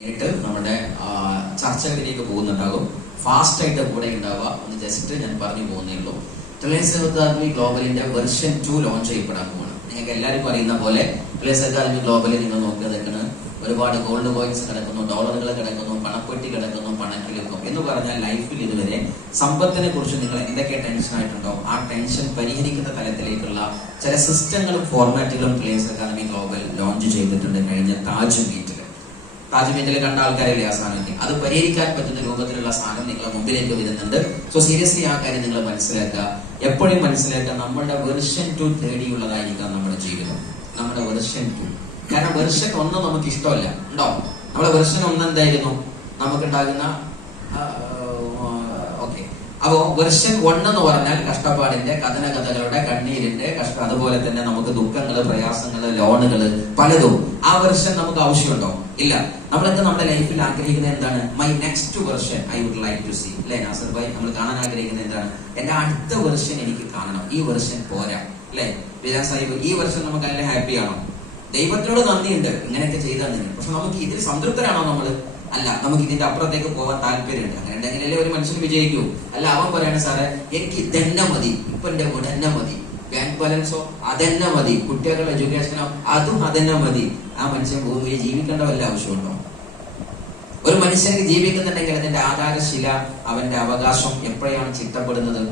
നമ്മുടെ ചർച്ചകളിലേക്ക് പോകുന്നുണ്ടാകും. ഫാസ്റ്റ് ആയിട്ട് കൂടെ ഉണ്ടാവുക. ഒന്ന് ജസ്റ്റ് ഞാൻ പറഞ്ഞു പോകുന്നേ ഉള്ളൂ. റിലയൻസ് അക്കാദമി ഗ്ലോബലിന്റെ വെർഷൻ 2 ലോഞ്ച് ചെയ്യപ്പെടാൻ പോവാണ്. നിങ്ങൾക്ക് എല്ലാവർക്കും അറിയുന്ന പോലെ റിലയൻസ് അക്കാദമി ഗ്ലോബലിൽ നിങ്ങൾ നോക്കിയതൊക്കെയാണ് ഒരുപാട് ഗോൾഡ് കോയിൻസ് കിടക്കുന്നു, ഡോളറുകൾ കിടക്കുന്നു, പണപ്പെട്ടി കിടക്കുന്നു, പണക്കിലുക്കും എന്ന് പറഞ്ഞാൽ ലൈഫിൽ ഇതുവരെ സമ്പത്തിനെ കുറിച്ച് നിങ്ങൾ എന്തൊക്കെ ടെൻഷൻ ആയിട്ടുണ്ടോ ആ ടെൻഷൻ പരിഹരിക്കുന്ന തലത്തിലേക്കുള്ള ചില സിസ്റ്റങ്ങളും ഫോർമാറ്റുകളും റിലയൻസ് അക്കാദമി ഗ്ലോബൽ ലോഞ്ച് ചെയ്തിട്ടുണ്ട്. കഴിഞ്ഞ താജ് മീറ്റിൽ കണ്ട ആൾക്കാരല്ലേ ആ സാധനം. അത് പരിഹരിക്കാൻ പറ്റുന്ന രൂപത്തിലുള്ള സാധനം നിങ്ങളുടെ മുമ്പിലേക്ക് വരുന്നുണ്ട്. സോ സീരിയസ്ലി ആ കാര്യം നിങ്ങൾ മനസ്സിലാക്കുക. എപ്പോഴും മനസ്സിലാക്കുക, നമ്മളുടെ വെർഷൻ 2 തേടിയുള്ളതായിരിക്കാം നമ്മുടെ ജീവിതം, നമ്മുടെ വെർഷൻ 2. കാരണം വെർഷൻ 1 നമുക്ക് ഇഷ്ടമല്ല ഉണ്ടോ? നമ്മളെ വെർഷൻ 1 എന്തായിരുന്നു നമുക്കുണ്ടാകുന്ന ഓക്കെ. അപ്പോ വെർഷൻ 1 എന്ന് പറഞ്ഞാൽ കഷ്ടപ്പാടിന്റെ, കഥകളുടെ, കണ്ണീരിന്റെ കഷ്ടം, അതുപോലെ തന്നെ നമുക്ക് ദുഃഖങ്ങള്, പ്രയാസങ്ങള്, ലോണുകള് പലതും. ആ വെർഷൻ നമുക്ക് ആവശ്യമുണ്ടോ? ഇല്ല. നമ്മളൊക്കെ നമ്മുടെ ലൈഫിൽ ആഗ്രഹിക്കുന്നത് എന്താണ്? My next version I would like to see. അല്ലെ നാസർ ഭായി, നമ്മൾ കാണാൻ ആഗ്രഹിക്കുന്നത് എന്താണ്? എന്റെ അടുത്ത വെർഷൻ എനിക്ക് കാണണം. ഈ വെർഷൻ പോരാ അല്ലെ വിരാൻ സാഹിബ്? ഈ വെർഷൻ നമുക്ക് അതിൽ ഹാപ്പി ആണോ? ദൈവത്തിനോട് നന്ദിയുണ്ട് ഇങ്ങനെയൊക്കെ ചെയ്താൽ തന്നെ. പക്ഷെ നമുക്ക് ഇതിൽ സംതൃപ്തരാണോ നമ്മള്? അല്ല, നമുക്ക് ഇതിന്റെ അപ്പുറത്തേക്ക് പോകാൻ താല്പര്യമുണ്ട്. അങ്ങനെ ഉണ്ടെങ്കിലല്ലേ ഒരു മനുഷ്യൻ വിജയിക്കൂ. അല്ല, അവൻ പറയാണ് സാറേ എനിക്ക് ഇതെന്നെ മതി, ഇപ്പൊ എന്റെ വീട് എന്നെ മതി, ബാങ്ക് ബാലൻസോ അതെന്നെ മതി, കുട്ടികളുടെ എഡ്യൂക്കേഷനോ അതും അതെന്നെ മതി. ആ മനുഷ്യൻ ഭൂമിയിൽ ജീവിക്കേണ്ട വല്ല ആവശ്യമുണ്ടോ? ഒരു മനുഷ്യന് ജീവിക്കുന്നുണ്ടെങ്കിൽ അതിന്റെ ആധാരശില, അവന്റെ അവകാശം എപ്പോഴാണ് ചിട്ടപ്പെടുന്നത്?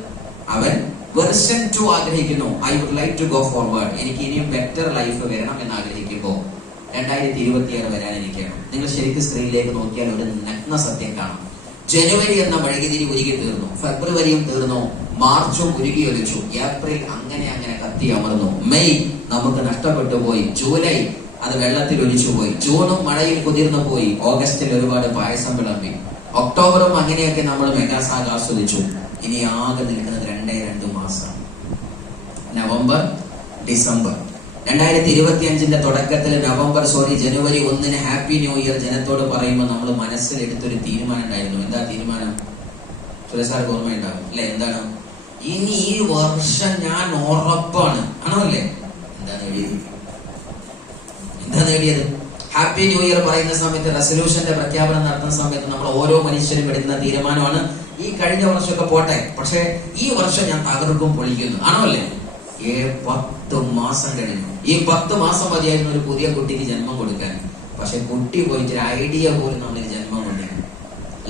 അവൻ വെർഷൻ 2 ആഗ്രഹിക്കുന്നു. I would like to go forward. എനിക്ക് ഇനിയും ബെറ്റർ ലൈഫ് വരണം എന്ന് ആഗ്രഹിക്കുമ്പോ 2026 വരാനിരിക്കണം. നിങ്ങൾ ശരിക്കും സ്ക്രീനിലേക്ക് നോക്കിയാൽ ഒരു നഗ്ന സത്യം കാണാം. ജനുവരി എന്ന വഴുകുതിരി ഉരുകി തീർന്നു, ഫെബ്രുവരിയും തീർന്നു, മാർച്ചും ഉരുകിയൊലിച്ചു, ഏപ്രിൽ അങ്ങനെ കത്തി അമർന്നു, മെയ് നമുക്ക് നഷ്ടപ്പെട്ടു പോയി, ജൂലൈ അത് വെള്ളത്തിൽ ഒലിച്ചുപോയി, ജൂണും മഴയിൽ കുതിർന്നു പോയി, ഓഗസ്റ്റിൽ ഒരുപാട് പായസം വിളമ്പി, ഒക്ടോബറും അങ്ങനെയൊക്കെ നമ്മൾ മെഗാസാഗ് ആസ്വദിച്ചു. ഇനി ആകെ നിൽക്കുന്നത് 2 മാസം, നവംബർ, ഡിസംബർ. 2025 തുടക്കത്തിൽ ജനുവരി 1 ഹാപ്പി ന്യൂ ഇയർ ജനത്തോട് പറയുമ്പോൾ നമ്മൾ മനസ്സിലെടുത്തൊരു തീരുമാനം ഉണ്ടായിരുന്നു. എന്താ തീരുമാനം? സുരേഷ് ഓർമ്മ ഉണ്ടാകും അല്ലെ? എന്താണ്? ഇനി ഈ വർഷം ഞാൻ ഉറപ്പാണ്, ആണോ അല്ലേ? എന്താ നേടിയത്? ഹാപ്പി ന്യൂ ഇയർ പറയുന്ന സമയത്ത്, റെസൊല്യൂഷന്റെ പ്രഖ്യാപനം നടത്തുന്ന സമയത്ത് നമ്മൾ ഓരോ മനുഷ്യരും എടുക്കുന്ന തീരുമാനമാണ് ഈ കഴിഞ്ഞ വർഷമൊക്കെ പോട്ടെ, പക്ഷെ ഈ വർഷം ഞാൻ തകർക്കും, പൊളിക്കുന്നു, ആണോ അല്ലേ? 10 മാസം കഴിഞ്ഞു. ഈ 10 മാസം മതിയായിരുന്നു ഒരു പുതിയ കുട്ടിക്ക് ജന്മം കൊടുക്കാൻ. പക്ഷെ കുട്ടി പോയിട്ട് ഒരു ഐഡിയ പോലും നമ്മളിൽ ജന്മം കൊണ്ടില്ല.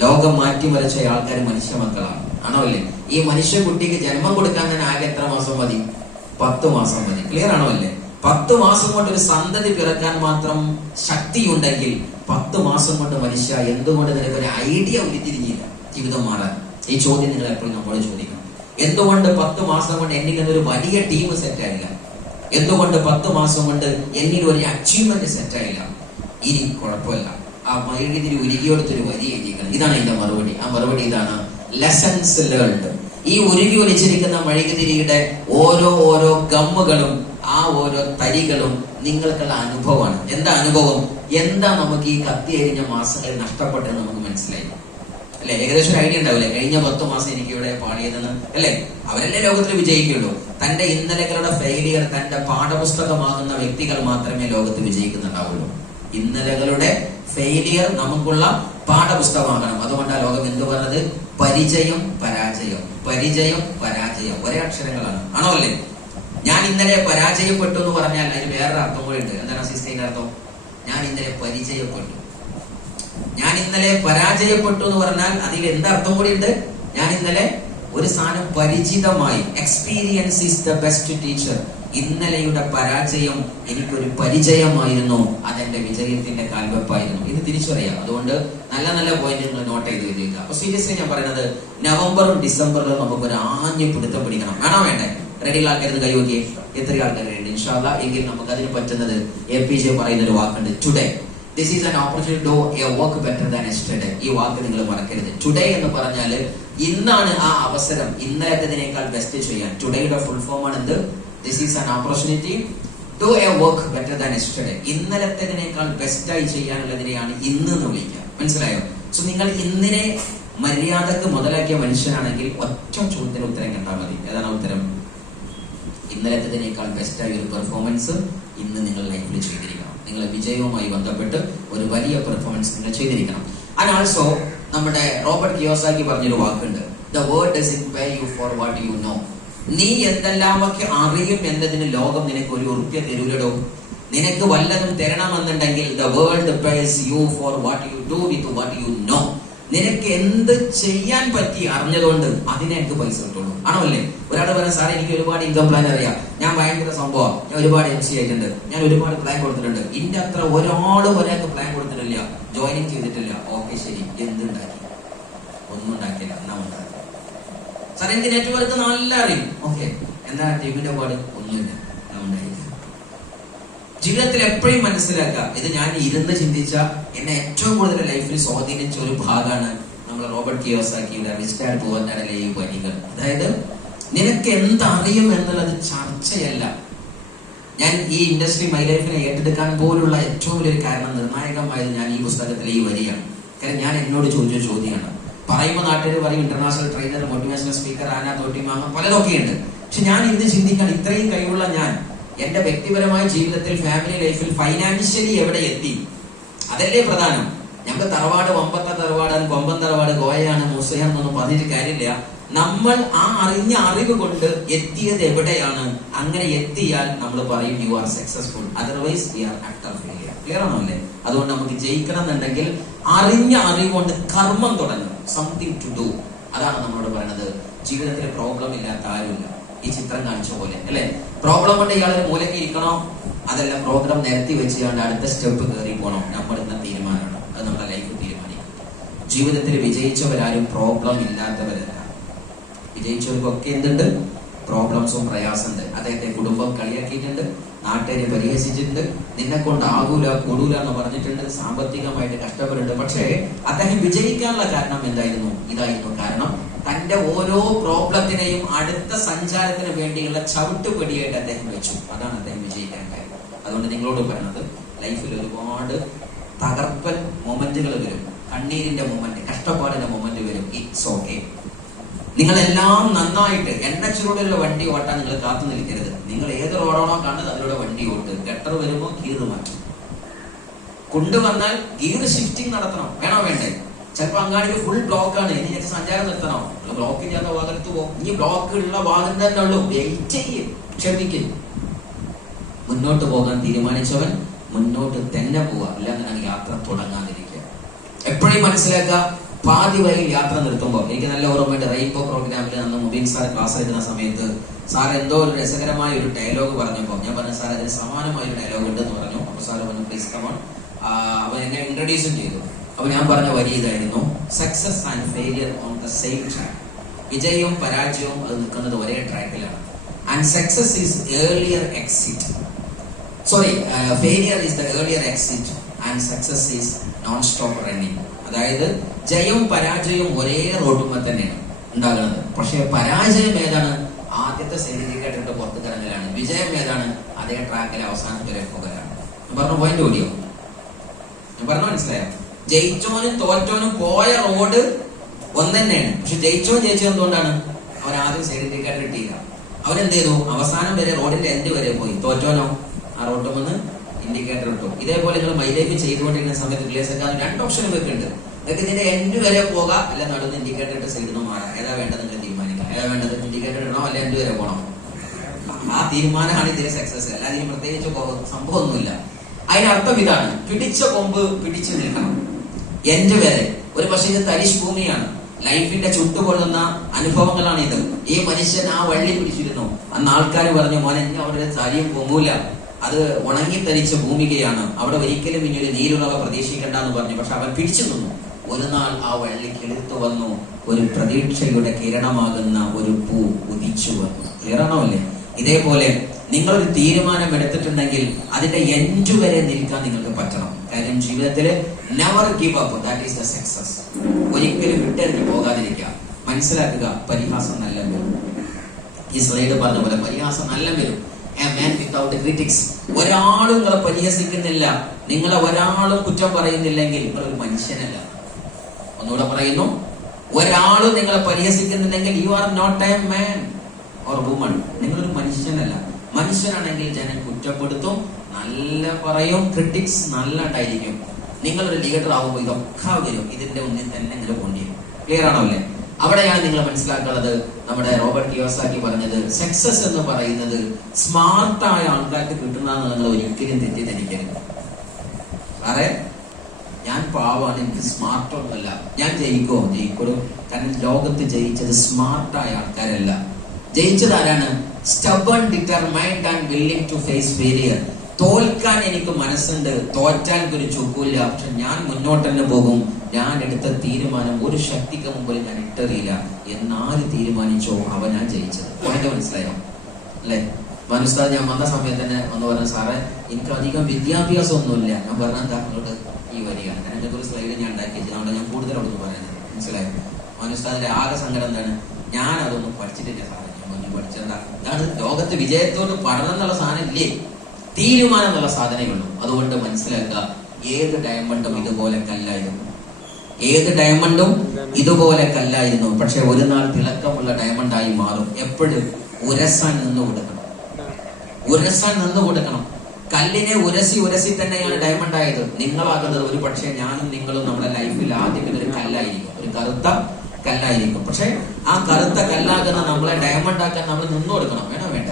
ലോകം മാറ്റിമറിച്ച ആൾക്കാർ മനുഷ്യ മക്കളാണ്, ആണോ അല്ലേ? ഈ മനുഷ്യ കുട്ടിക്ക് ജന്മം കൊടുക്കാൻ തന്നെ ആകെ എത്ര മാസം മതി? 10 മാസം മതി. ക്ലിയർ ആണോ അല്ലേ? 10 മാസം കൊണ്ട് ഒരു സന്തതി പിറക്കാൻ മാത്രം ശക്തിയുണ്ടെങ്കിൽ 10 മാസം കൊണ്ട് മനുഷ്യ എന്തുകൊണ്ട് നിനക്ക് ഒരു ഐഡിയ ഉരുത്തിരിഞ്ഞില്ല ജീവിതം മാറാൻ? ഈ ചോദ്യം നിങ്ങൾ എപ്പോഴും നമ്മോട് ചോദിക്കണം. എന്തുകൊണ്ട് 10 മാസം കൊണ്ട് എന്നിൽ ഒരു വലിയ ടീം സെറ്റ് ആയില്ല? എന്തുകൊണ്ട് 10 മാസം കൊണ്ട് എന്നിൽ ഒരു അച്ചീവ്മെന്റ് സെറ്റ് ആയില്ല? ഇനി കുഴപ്പമില്ല, ആ മഴുകിതിരി ഉരുകിയോടത്തൊരു വരി എഴുതിക്കണം. ഇതാണ് എന്റെ മറുപടി. ആ മറുപടി ഇതാണ്: ലെസൺസ് ലേൺഡ്. ഈ ഉരുകി ഒലിച്ചിരിക്കുന്ന മഴുകുതിരിയുടെ ഓരോ ഗമ്മുകളും ആ ഓരോ തരികളും നിങ്ങൾക്കുള്ള അനുഭവമാണ്. എന്താ അനുഭവം? എന്താ നമുക്ക് ഈ കത്തിയരിഞ്ഞ മാസങ്ങളിൽ നഷ്ടപ്പെട്ടെന്ന് നമുക്ക് മനസ്സിലായി അല്ലെ? ഏകദേശം ഒരു ഐഡിയ ഉണ്ടാവില്ലേ? കഴിഞ്ഞ 10 മാസം എനിക്ക് ഇവിടെ പാടിയതെന്ന് അല്ലെ? അവരല്ലേ ലോകത്തിൽ വിജയിക്കുള്ളൂ. തന്റെ ഇന്നലകളുടെ ഫെയിലിയർ തന്റെ പാഠപുസ്തകമാകുന്ന വ്യക്തികൾ മാത്രമേ ലോകത്ത് വിജയിക്കുന്നുണ്ടാവുള്ളൂ. ഇന്നലകളുടെ ഫെയിലിയർ നമുക്കുള്ള പാഠപുസ്തകമാകണം. അതുകൊണ്ടാണ് ലോകം എന്ത് പറഞ്ഞത്? പരിചയം, പരാജയം, പരിചയം, പരാജയം. ഒരേ അക്ഷരങ്ങളാണ്, ആണോ അല്ലേ? ഞാൻ ഇന്നലെ പരാജയപ്പെട്ടു എന്ന് പറഞ്ഞാൽ അതിന് വേറൊരു അർത്ഥം കൂടി ഉണ്ട്. എന്താണ് സിസ്റ്ററിന്റെ അർത്ഥം? ഞാൻ ഇന്നലെ പരിചയപ്പെട്ടു. ഞാൻ ഇന്നലെ പരാജയപ്പെട്ടു എന്ന് പറഞ്ഞാൽ അതിൽ എന്തർത്ഥം കൂടി ഉണ്ട്? ഞാൻ ഇന്നലെ ഒരു സാധനം പരിചിതമായി. Experience is the best teacher. ഇന്നലെയുടെ പരാജയം എനിക്കൊരു പരിചയമായിരുന്നു, അതെന്റെ വിജയത്തിന്റെ കാൽവെപ്പായിരുന്നു. ഇത് തിരിച്ചറിയാം. അതുകൊണ്ട് നല്ല പോയിന്റ് നിങ്ങൾ നോട്ട് ചെയ്ത് വെച്ചിരിക്കുക. അപ്പൊ സീരിയസ്ലി ഞാൻ പറയുന്നത്, നവംബറും ഡിസംബറിലും നമുക്ക് ഒരു ആഞ്ഞ് പിടുത്തം പിടിക്കണം. വേണോ വേണ്ടേ? റെഡിയുള്ള ആൾക്കാർ കൈവക്കിയേ. എത്ര ആൾക്കാരുണ്ട്? ഇൻഷാ അല്ലാഹ്. എങ്കിൽ നമുക്ക് അതിന് പറ്റുന്നത് APJ പറയുന്ന ഒരു വാക്കുണ്ട്, today. This is an opportunity to do a work better than yesterday. ഈ വാക്ക് നിങ്ങൾ മറക്കരുത്. ടുഡേ എന്ന് പറഞ്ഞാൽ ഇന്നാണ് ആ അവസരം ഇന്നലത്തേതിനേക്കാൾ ബെസ്റ്റ് ചെയ്യാൻ. ടുഡേയുടെ ഫുൾ ഫോം ആണ് എന്ത്? This is an opportunity to do a work better than yesterday. ഇന്നലത്തേതിനേക്കാൾ ബെസ്റ്റായി ചെയ്യാനുള്ളതിനെയാണ് ഇന്ന് എന്ന് വിളിക്കുക. മനസ്സിലായോ? സോ നിങ്ങൾ ഇന്നിനെ മര്യാദക്ക് മുതലാക്കിയ മനുഷ്യനാണെങ്കിൽ ഒറ്റ ചോദ്യത്തിന് ഉത്തരം കണ്ടാൽ മതി. ഏതാണ് ഉത്തരം? ഇന്നലത്തേതിനേക്കാൾ ബെസ്റ്റായ ഒരു പെർഫോമൻസ് ഇന്ന് നിങ്ങൾ ലൈഫിൽ ചെയ്തിരിക്കണം. നിങ്ങൾ നിങ്ങളുടെ വിജയവുമായി ബന്ധപ്പെട്ട് ഒരു വലിയ പെർഫോമൻസ് നിങ്ങൾ ചെയ്തിരിക്കണം. ആൻഡ് ആൾസോ നമ്മുടെ റോബർട്ട് കിയോസാക്കി പറഞ്ഞൊരു വാക്കുണ്ട്, the world doesn't pay U for what you no. നീ എന്തെല്ലാമൊക്കെ അറിയും എന്നതിന് ലോകം നിനക്ക് ഒരു ഉറുപ്പ്യ തരൂലടോ. നിനക്ക് വല്ലതും തരണമെന്നുണ്ടെങ്കിൽ the world pays you for what you do with what you know. നിനക്ക് എന്ത് ചെയ്യാൻ പറ്റി അറിഞ്ഞതുകൊണ്ട് അതിനെ എനിക്ക് പൈസ കിട്ടുള്ളൂ. ആണോ അല്ലേ? ഒരാൾ പറയാം, സാറേ എനിക്ക് ഒരുപാട് ഇൻകം പ്ലാൻ അറിയാം, ഞാൻ ഭയങ്കര സംഭവം, ഞാൻ ഒരുപാട് MC ആയിട്ടുണ്ട്, ഞാൻ ഒരുപാട് പ്ലാൻ കൊടുത്തിട്ടുണ്ട്. ഇന്റെ അത്ര ഒരാൾക്ക് പ്ലാൻ കൊടുത്തിട്ടില്ല, ജോയിനിങ് ചെയ്തിട്ടില്ല. ഓക്കെ ശരി, എന്തുണ്ടാക്കി? ഒന്നും ഉണ്ടാക്കിയില്ല. എന്നാ ഉണ്ടാക്കി? സാർ എനിക്ക് നെറ്റ്വർക്ക് നല്ല അറിയും. ഓക്കെ, എന്താ ടീമിന്റെ പാട്? ഒന്നുമില്ല, ഉണ്ടായില്ല. ജീവിതത്തിൽ എപ്പോഴും മനസ്സിലാക്കുക, ഇത് ഞാൻ ഇരുന്ന് ചിന്തിച്ച എന്നെ ഏറ്റവും കൂടുതൽ ലൈഫിൽ സ്വാധീനിച്ച ഒരു ഭാഗമാണ് നമ്മൾ റോബർട്ട് കിയോസാക്കിയുടെ റിച്ച് ഡാഡ് പുവർ ഡാഡിലെ ഈ വരികൾ. അതായത് നിനക്ക് എന്തറിയും എന്നുള്ളത് ചർച്ചയല്ല. ഞാൻ ഈ ഇൻഡസ്ട്രി മൈ ലൈഫിനെ ഏറ്റെടുക്കാൻ പോലുള്ള ഏറ്റവും വലിയൊരു കാരണം, നിർണായകമായത് ഞാൻ ഈ പുസ്തകത്തിലെ ഈ വരിയാണ്. കാരണം ഞാൻ എന്നോട് ചോദിച്ച ചോദ്യമാണ്. പറയുമ്പോൾ നാട്ടുകാർ പറയും ഇന്റർനാഷണൽ ട്രെയിനർ, മോട്ടിവേഷണൽ സ്പീക്കർ, ആന തോട്ടി മാങ്ങ പലതൊക്കെയുണ്ട്. പക്ഷെ ഞാൻ ഇന്ന് ചിന്തിക്കാൻ, ഇത്രയും കഴിവുള്ള ഞാൻ എന്റെ വ്യക്തിപരമായ ജീവിതത്തിൽ, ഫാമിലി ലൈഫിൽ, ഫൈനാൻഷ്യലി എവിടെ എത്തി? അതല്ലേ പ്രധാനം. ഞങ്ങൾക്ക് തറവാട്, വമ്പത്തെ തറവാടാണ്, കൊമ്പൻ തറവാട്, ഗോയയാണ്, മുസയാണെന്നൊന്നും പറഞ്ഞിട്ട് കാര്യമില്ല. നമ്മൾ ആ അറിഞ്ഞ അറിവ് കൊണ്ട് എത്തിയത് എവിടെയാണ്? അങ്ങനെ എത്തിയാൽ നമ്മൾ പറയും you are successful, otherwise we are utter failure. Clear ആണോ അല്ലേ? അതുകൊണ്ട് നമുക്ക് ജയിക്കണം എന്നുണ്ടെങ്കിൽ അറിഞ്ഞ അറിവ് കൊണ്ട് കർമ്മം തുടങ്ങണം, സംതിങ് ടു ഡു. അതാണ് നമ്മളോട് പറയുന്നത്. ജീവിതത്തിൽ പ്രോബ്ലം ഇല്ലാത്ത ആരുമില്ല. ഈ ചിത്രം കാണിച്ച പോലെ അല്ലെ? പ്രോബ്ലം കൊണ്ട് ഇയാളൊരു മൂലയ്ക്ക് ഇരിക്കണോ? അതല്ല, പ്രോഗ്രാം നിരത്തി വെച്ചുകൊണ്ട് അടുത്ത സ്റ്റെപ്പ് കയറി പോകണം. നമ്മൾ ഇന്ന തീരുമാനമാണ്, അത് നമ്മുടെ ലൈഫ് തീരുമാനിക്കും. ജീവിതത്തിൽ വിജയിച്ചവരാരും പ്രോബ്ലം ഇല്ലാത്തവരല്ല. വിജയിച്ചവർക്കൊക്കെ എന്തുണ്ട്? പ്രോബ്ലംസും പ്രയാസമുണ്ട്. അദ്ദേഹത്തെ കുടുംബം കളിയാക്കിയിട്ടുണ്ട്, നാട്ടുകാരെ പരിഹസിച്ചിട്ടുണ്ട്, നിന്നെ കൊണ്ടാകൂല കൂടൂല എന്ന് പറഞ്ഞിട്ടുണ്ട്, സാമ്പത്തികമായിട്ട് കഷ്ടപ്പെടുന്നുണ്ട്. പക്ഷേ അദ്ദേഹം വിജയിക്കാനുള്ള കാരണം എന്തായിരുന്നു? ഇതായിരുന്നു കാരണം. തന്റെ ഓരോ പ്രോബ്ലത്തിനെയും അടുത്ത സഞ്ചാരത്തിന് വേണ്ടിയുള്ള ചവിട്ടുപടിയായിട്ട് അദ്ദേഹം വെച്ചു. അതാണ് അദ്ദേഹം വിജയിക്കാൻ കാര്യം. അതുകൊണ്ട് നിങ്ങളോട് പറയുന്നത്, ലൈഫിൽ ഒരുപാട് തകർപ്പൻ മൊമെന്റുകൾ വരും, കണ്ണീരിന്റെ മൊമെന്റ്, കഷ്ടപ്പാടിന്റെ മൊമെന്റ് വരും. It's okay. നിങ്ങളെല്ലാം നന്നായിട്ട് എണ്ണച്ചിലൂടെയുള്ള വണ്ടി ഓട്ടാൻ നിങ്ങൾ കാത്തു നിൽക്കരുത്. നിങ്ങൾ ഏത് റോഡാണോ കാണുന്നത് അതിലൂടെ വണ്ടി ഓട്ട്. ഗട്ടർ വരുമ്പോൾ ഗീർ മാറ്റും. കൊണ്ടുവന്നാൽ ഗീർ ഷിഫ്റ്റിംഗ് നടത്തണം. വേണോ വേണ്ടേ? ചിലപ്പോൾ അങ്ങാടിക്ക് ഫുൾ ബ്ലോക്ക് ആണ്, ഇനി ഞങ്ങൾക്ക് സഞ്ചാരം നിർത്തണം. ബ്ലോക്ക് ചെയ്യാത്ത ഭാഗത്ത് പോകും. ഇനി ബ്ലോക്ക് ഉള്ള ഭാഗം തന്നെ ഉള്ളൂ. വെയിറ്റ് ചെയ്യും, ക്ഷമിക്കും. മുന്നോട്ട് പോകാൻ തീരുമാനിച്ചവൻ മുന്നോട്ട് തന്നെ പോവുക, അല്ലാതെ യാത്ര തുടങ്ങാതിരിക്കുക. എപ്പോഴും മനസ്സിലാക്കുക, പാതി വരിയിൽ യാത്ര നിർത്തുമ്പോൾ, എനിക്ക് നല്ല ഓർമ്മയുണ്ട്, റെയിൻബോ പ്രോഗ്രാമിൽ അന്ന് മുബീൻ സാർ ക്ലാസ് എടുക്കുന്ന സമയത്ത് സാർ എന്തോ ഒരു രസകരമായ ഒരു ഡയലോഗ് പറഞ്ഞപ്പോൾ ഞാൻ പറഞ്ഞു, സാർ അതിന് സമാനമായ ഒരു ഡയലോഗ് ഉണ്ടെന്ന് പറഞ്ഞു. അപ്പൊ സാർ പറഞ്ഞു പ്ലീസ് കമോൺ. അവൻ എന്നെ ഇൻട്രൊഡ്യൂസും ചെയ്തു. അപ്പൊ ഞാൻ പറഞ്ഞ വരി ഇതായിരുന്നു, success and failure on the same track. വിജയവും പരാജയവും അത് നിൽക്കുന്നത് ഒരേ ട്രാക്കിലാണ്. And success is earlier exit, sorry failure is the earlier exit and success is non stop running. അതായത് ജയവും പരാജയവും ഒരേ റോഡുമ്പോൾ തന്നെയാണ് ഉണ്ടാകുന്നത്. പക്ഷെ പരാജയം ഏതാണ്? ആദ്യത്തെ സൈനികമായിട്ട് പുറത്ത് കിടങ്ങലാണ്. വിജയം ഏതാണ്? അതേ ട്രാക്കിൽ അവസാനം വരെ പോകലാണ്. പറഞ്ഞ പോയിന്റ് ഓടിയോ? ഞാൻ പറഞ്ഞ മനസ്സിലായോ? ജയിച്ചോനും തോറ്റോനും പോയ റോഡ് ഒന്ന് തന്നെയാണ്. പക്ഷെ ജയിച്ചോൻ ജയിച്ചത് എന്തുകൊണ്ടാണ്? അവൻ ആദ്യം സൈനികമായിട്ട് കിട്ടിയില്ല. അവനെന്ത് ചെയ്തു? അവസാനം വരെ റോഡിന്റെ എൻഡ് വരെ പോയി. തോറ്റോനോ ആ റോഡ് വന്ന് ഇൻഡിക്കേറ്റർ ഇട്ടു. ഇതേപോലെ നിങ്ങൾ മൈലേജ് ചെയ്തുകൊണ്ടിരിക്കുന്ന സമയത്ത് ക്ലിയർസെക്കാൻ 2 ഓപ്ഷൻ വെക്കുന്നുണ്ട്. നിങ്ങൾക്ക് ഇതിന്റെ എൻഡ് വരെ പോകാം, അല്ല നടുന്ന് ഇൻഡിക്കേറ്റർ ഇട്ട് സൈഡിൽ മാറാം. ഏതാ വേണ്ടത് നിങ്ങൾ തീരുമാനിക്കാം. ഏതാ വേണ്ടത്? ഇൻഡിക്കേറ്റർ ഇടണോ അല്ല എൻഡ് വരെ പോകണം? ആ തീരുമാനമാണ് ഇതിന്റെ സക്സസ്. അല്ലാതെ ഇതിന് പ്രത്യേകിച്ച് സംഭവമൊന്നുമില്ല. അതിനർത്ഥം ഇതാണ്, പിടിച്ച കൊമ്പ് പിടിച്ചു നിൽക്കണം എൻഡ് വരെ. ഒരു പക്ഷേ ഇത് തരിശ് ഭൂമിയാണ്, ലൈഫിന്റെ ചുട്ടുകൊള്ളുന്ന അനുഭവങ്ങളാണ് ഇത്. ഈ മനുഷ്യൻ ആ വള്ളി പിടിച്ചിരുന്നു. അന്ന് ആൾക്കാർ പറഞ്ഞു, മോനെ അവരുടെ തരിയും പൊങ്ങൂല, അത് ഉണങ്ങിത്തരിച്ച ഭൂമികയാണ്, അവിടെ ഒരിക്കലും ഇനി ഒരു നീരുറവ പ്രതീക്ഷിക്കേണ്ട എന്ന് പറഞ്ഞു. പക്ഷെ അവൻ പിടിച്ചു നിന്നു. ഒരു നാൾ ആ വള്ളി കിളിർത്തു വന്നു, ഒരു പ്രതീക്ഷയുടെ കിരണമാകുന്ന ഒരു പൂ ഉദിച്ചു വന്നു. ക്ലിയറാണോ അല്ലേ? ഇതേപോലെ നിങ്ങളൊരു തീരുമാനം എടുത്തിട്ടുണ്ടെങ്കിൽ അതിന്റെ എൻഡ് വരെ നിൽക്കാൻ നിങ്ങൾക്ക് പറ്റണം. കാര്യം ജീവിതത്തിൽ never give up, that is the success. ഒരിക്കലും വിട്ടെറിഞ്ഞ് പോകാതിരിക്കുക. മനസ്സിലാക്കുക, പരിഹാസം നല്ല വരും. ഈ സ്ലൈഡ് പറഞ്ഞ പോലെ പരിഹാസം നല്ല വരും. A man without critics. ഒരാളും നിങ്ങളെ പരിഹസിക്കുന്നില്ല, നിങ്ങളെ ഒരാളും കുറ്റം പറയുന്നില്ലെങ്കിൽ നിങ്ങളൊരു മനുഷ്യനല്ല. ഒന്നുകൂടെ പറയുന്നു, ഒരാളും നിങ്ങളെ പരിഹസിക്കുന്നില്ലെങ്കിൽ you are not a man or woman. നിങ്ങളൊരു മനുഷ്യനല്ല. മനുഷ്യനാണെങ്കിൽ ജനം കുറ്റപ്പെടുത്തും, നല്ല പറയും, ക്രിട്ടിക്സ് നല്ല ഉണ്ടായിരിക്കും. നിങ്ങളൊരു ലീഡർ ആവുമ്പോൾ ഇതൊക്കെ വരും, ഇതിന്റെ മുന്നിൽ തന്നെ ഇങ്ങനെ കൊണ്ടുവരും. ക്ലിയർ ആണോ അല്ലേ? അവിടെയാണ് നിങ്ങൾ മനസ്സിലാക്കുന്നത്. നമ്മുടെ റോബർട്ട് കിയോസാക്കി പറഞ്ഞത്, സക്സസ് എന്ന് പറയുന്നത് സ്മാർട്ടായ ആൾക്കാർക്ക് കിട്ടുന്നതെന്ന് നിങ്ങൾ ഒരിക്കലും തെറ്റിദ്ധരിക്കരുത്. സാറേ ഞാൻ പാവാണ്, എനിക്ക് സ്മാർട്ടൊന്നുമല്ല, ഞാൻ ജയിക്കോളും. കാരണം ലോകത്ത് ജയിച്ചത് സ്മാർട്ടായ ആൾക്കാരല്ല. ജയിച്ചത് ആരാണ്? Stubborn, determined and willing to face failure. തോൽക്കാൻ എനിക്ക് മനസ്സുണ്ട്, തോറ്റാൻ ഒരു ചുക്കൂല്ല, പക്ഷെ ഞാൻ മുന്നോട്ട് തന്നെ പോകും. ഞാൻ എടുത്ത തീരുമാനം ഒരു ശക്തിക്ക് മുമ്പിൽ ഞാൻ ഇട്ടറിയില്ല എന്നാല് തീരുമാനിച്ചോ അവനാ ജയിച്ചത്. പോയിന്റ് മനസ്സിലായോ അല്ലെ? മനുസ്താദ് ഞാൻ വന്ന സമയത്ത് തന്നെ ഒന്ന് പറഞ്ഞു, സാറേ എനിക്ക് അധികം വിദ്യാഭ്യാസം ഒന്നുമില്ല. ഞാൻ പറഞ്ഞാൽ താങ്കളോട് ഈ വരികയാണ്. കാരണം ഒരു സ്ലൈഡ് ഞാൻ ഉണ്ടാക്കി വെച്ചത്, അതുകൊണ്ട് ഞാൻ കൂടുതൽ അവിടുന്ന് പറയുന്നത്. മനസ്സിലായോ? മനുസ്താദിന്റെ ആകെ സങ്കടം എന്താണ്? ഞാൻ അതൊന്നും പഠിച്ചിട്ടില്ല സാറേ, ഞാൻ ഒന്നും പഠിച്ചിട്ടുണ്ട. അതാണ് ലോകത്ത് വിജയത്തോട് പഠനം എന്നുള്ള സാധനം ഇല്ലേ, തീരുമാനം എന്നുള്ള സാധനമേ ഉള്ളൂ. അതുകൊണ്ട് മനസ്സിലാക്കുക, ഏത് ഡയമണ്ടും ഇതുപോലെ കല്ലായിരുന്നു. ഏത് ഡയമണ്ടും ഇതുപോലെ കല്ലായിരുന്നു. പക്ഷെ ഒരു നാൾ തിളക്കമുള്ള ഡയമണ്ടായി മാറും. എപ്പോഴും ഉരസാൻ നിന്ന് കൊടുക്കണം, ഉരസാൻ നിന്ന് കൊടുക്കണം. കല്ലിനെ ഉരസി തന്നെയാണ് ഡയമണ്ട് ആയത്. നിങ്ങളാകുന്നത് ഒരു പക്ഷേ ഞാനും നിങ്ങളും നമ്മുടെ ലൈഫിൽ ആദ്യം ഇതൊരു കല്ലായിരിക്കും, ഒരു കറുത്ത കല്ലായിരിക്കും. പക്ഷെ ആ കറുത്ത കല്ലാകുന്ന നമ്മളെ ഡയമണ്ട് ആക്കാൻ നമ്മൾ നിന്നു കൊടുക്കണം. വേണോ വേണ്ട?